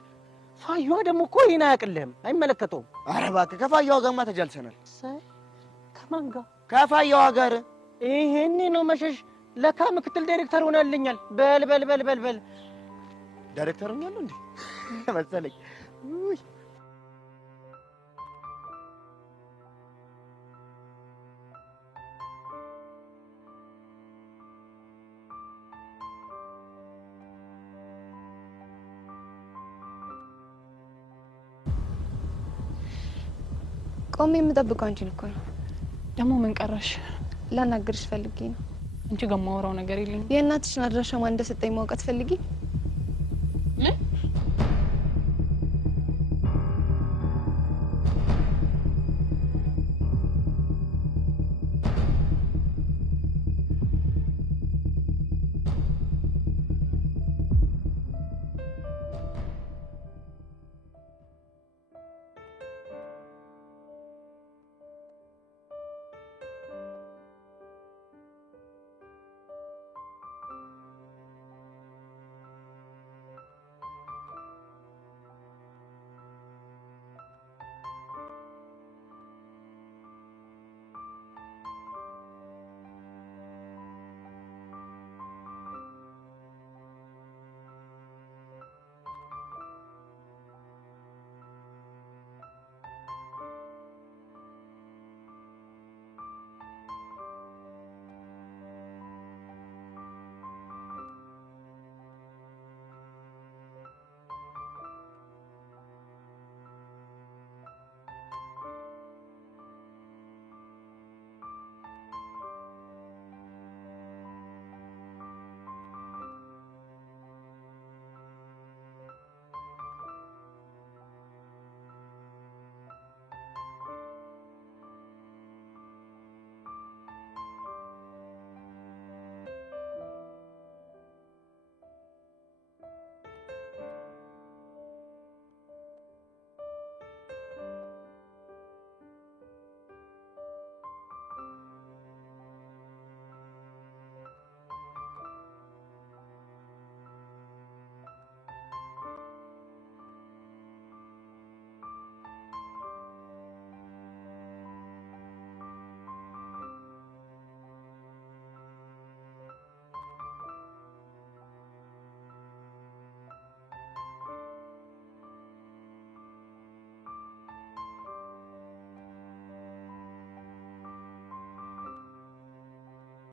ፋየዋ ደግሞ እኮ ይሄን አያውቅልህም፣ አይመለከተውም። ኧረ እባክህ ከፋየዋ ጋርማ ተጃልሰናል። ከማን ጋር? ከፋየዋ ጋር። ይሄኔ ነው መሸሽ። ለካ ምክትል ዳይሬክተር ሆነልኛል። በል በል በል በል በል ዳይሬክተር ሆኛለሁ እንዴ መሰለኝ። ቆሜ የምጠብቀው አንቺን እኮ ነው። ደግሞ ምን ቀረሽ? ላናግርሽ ፈልጌ ነው። አንቺ ጋር የማወራው ነገር የለኝም። የእናትሽን አድራሻ ማን እንደሰጠኝ ማውቃት ፈልጌ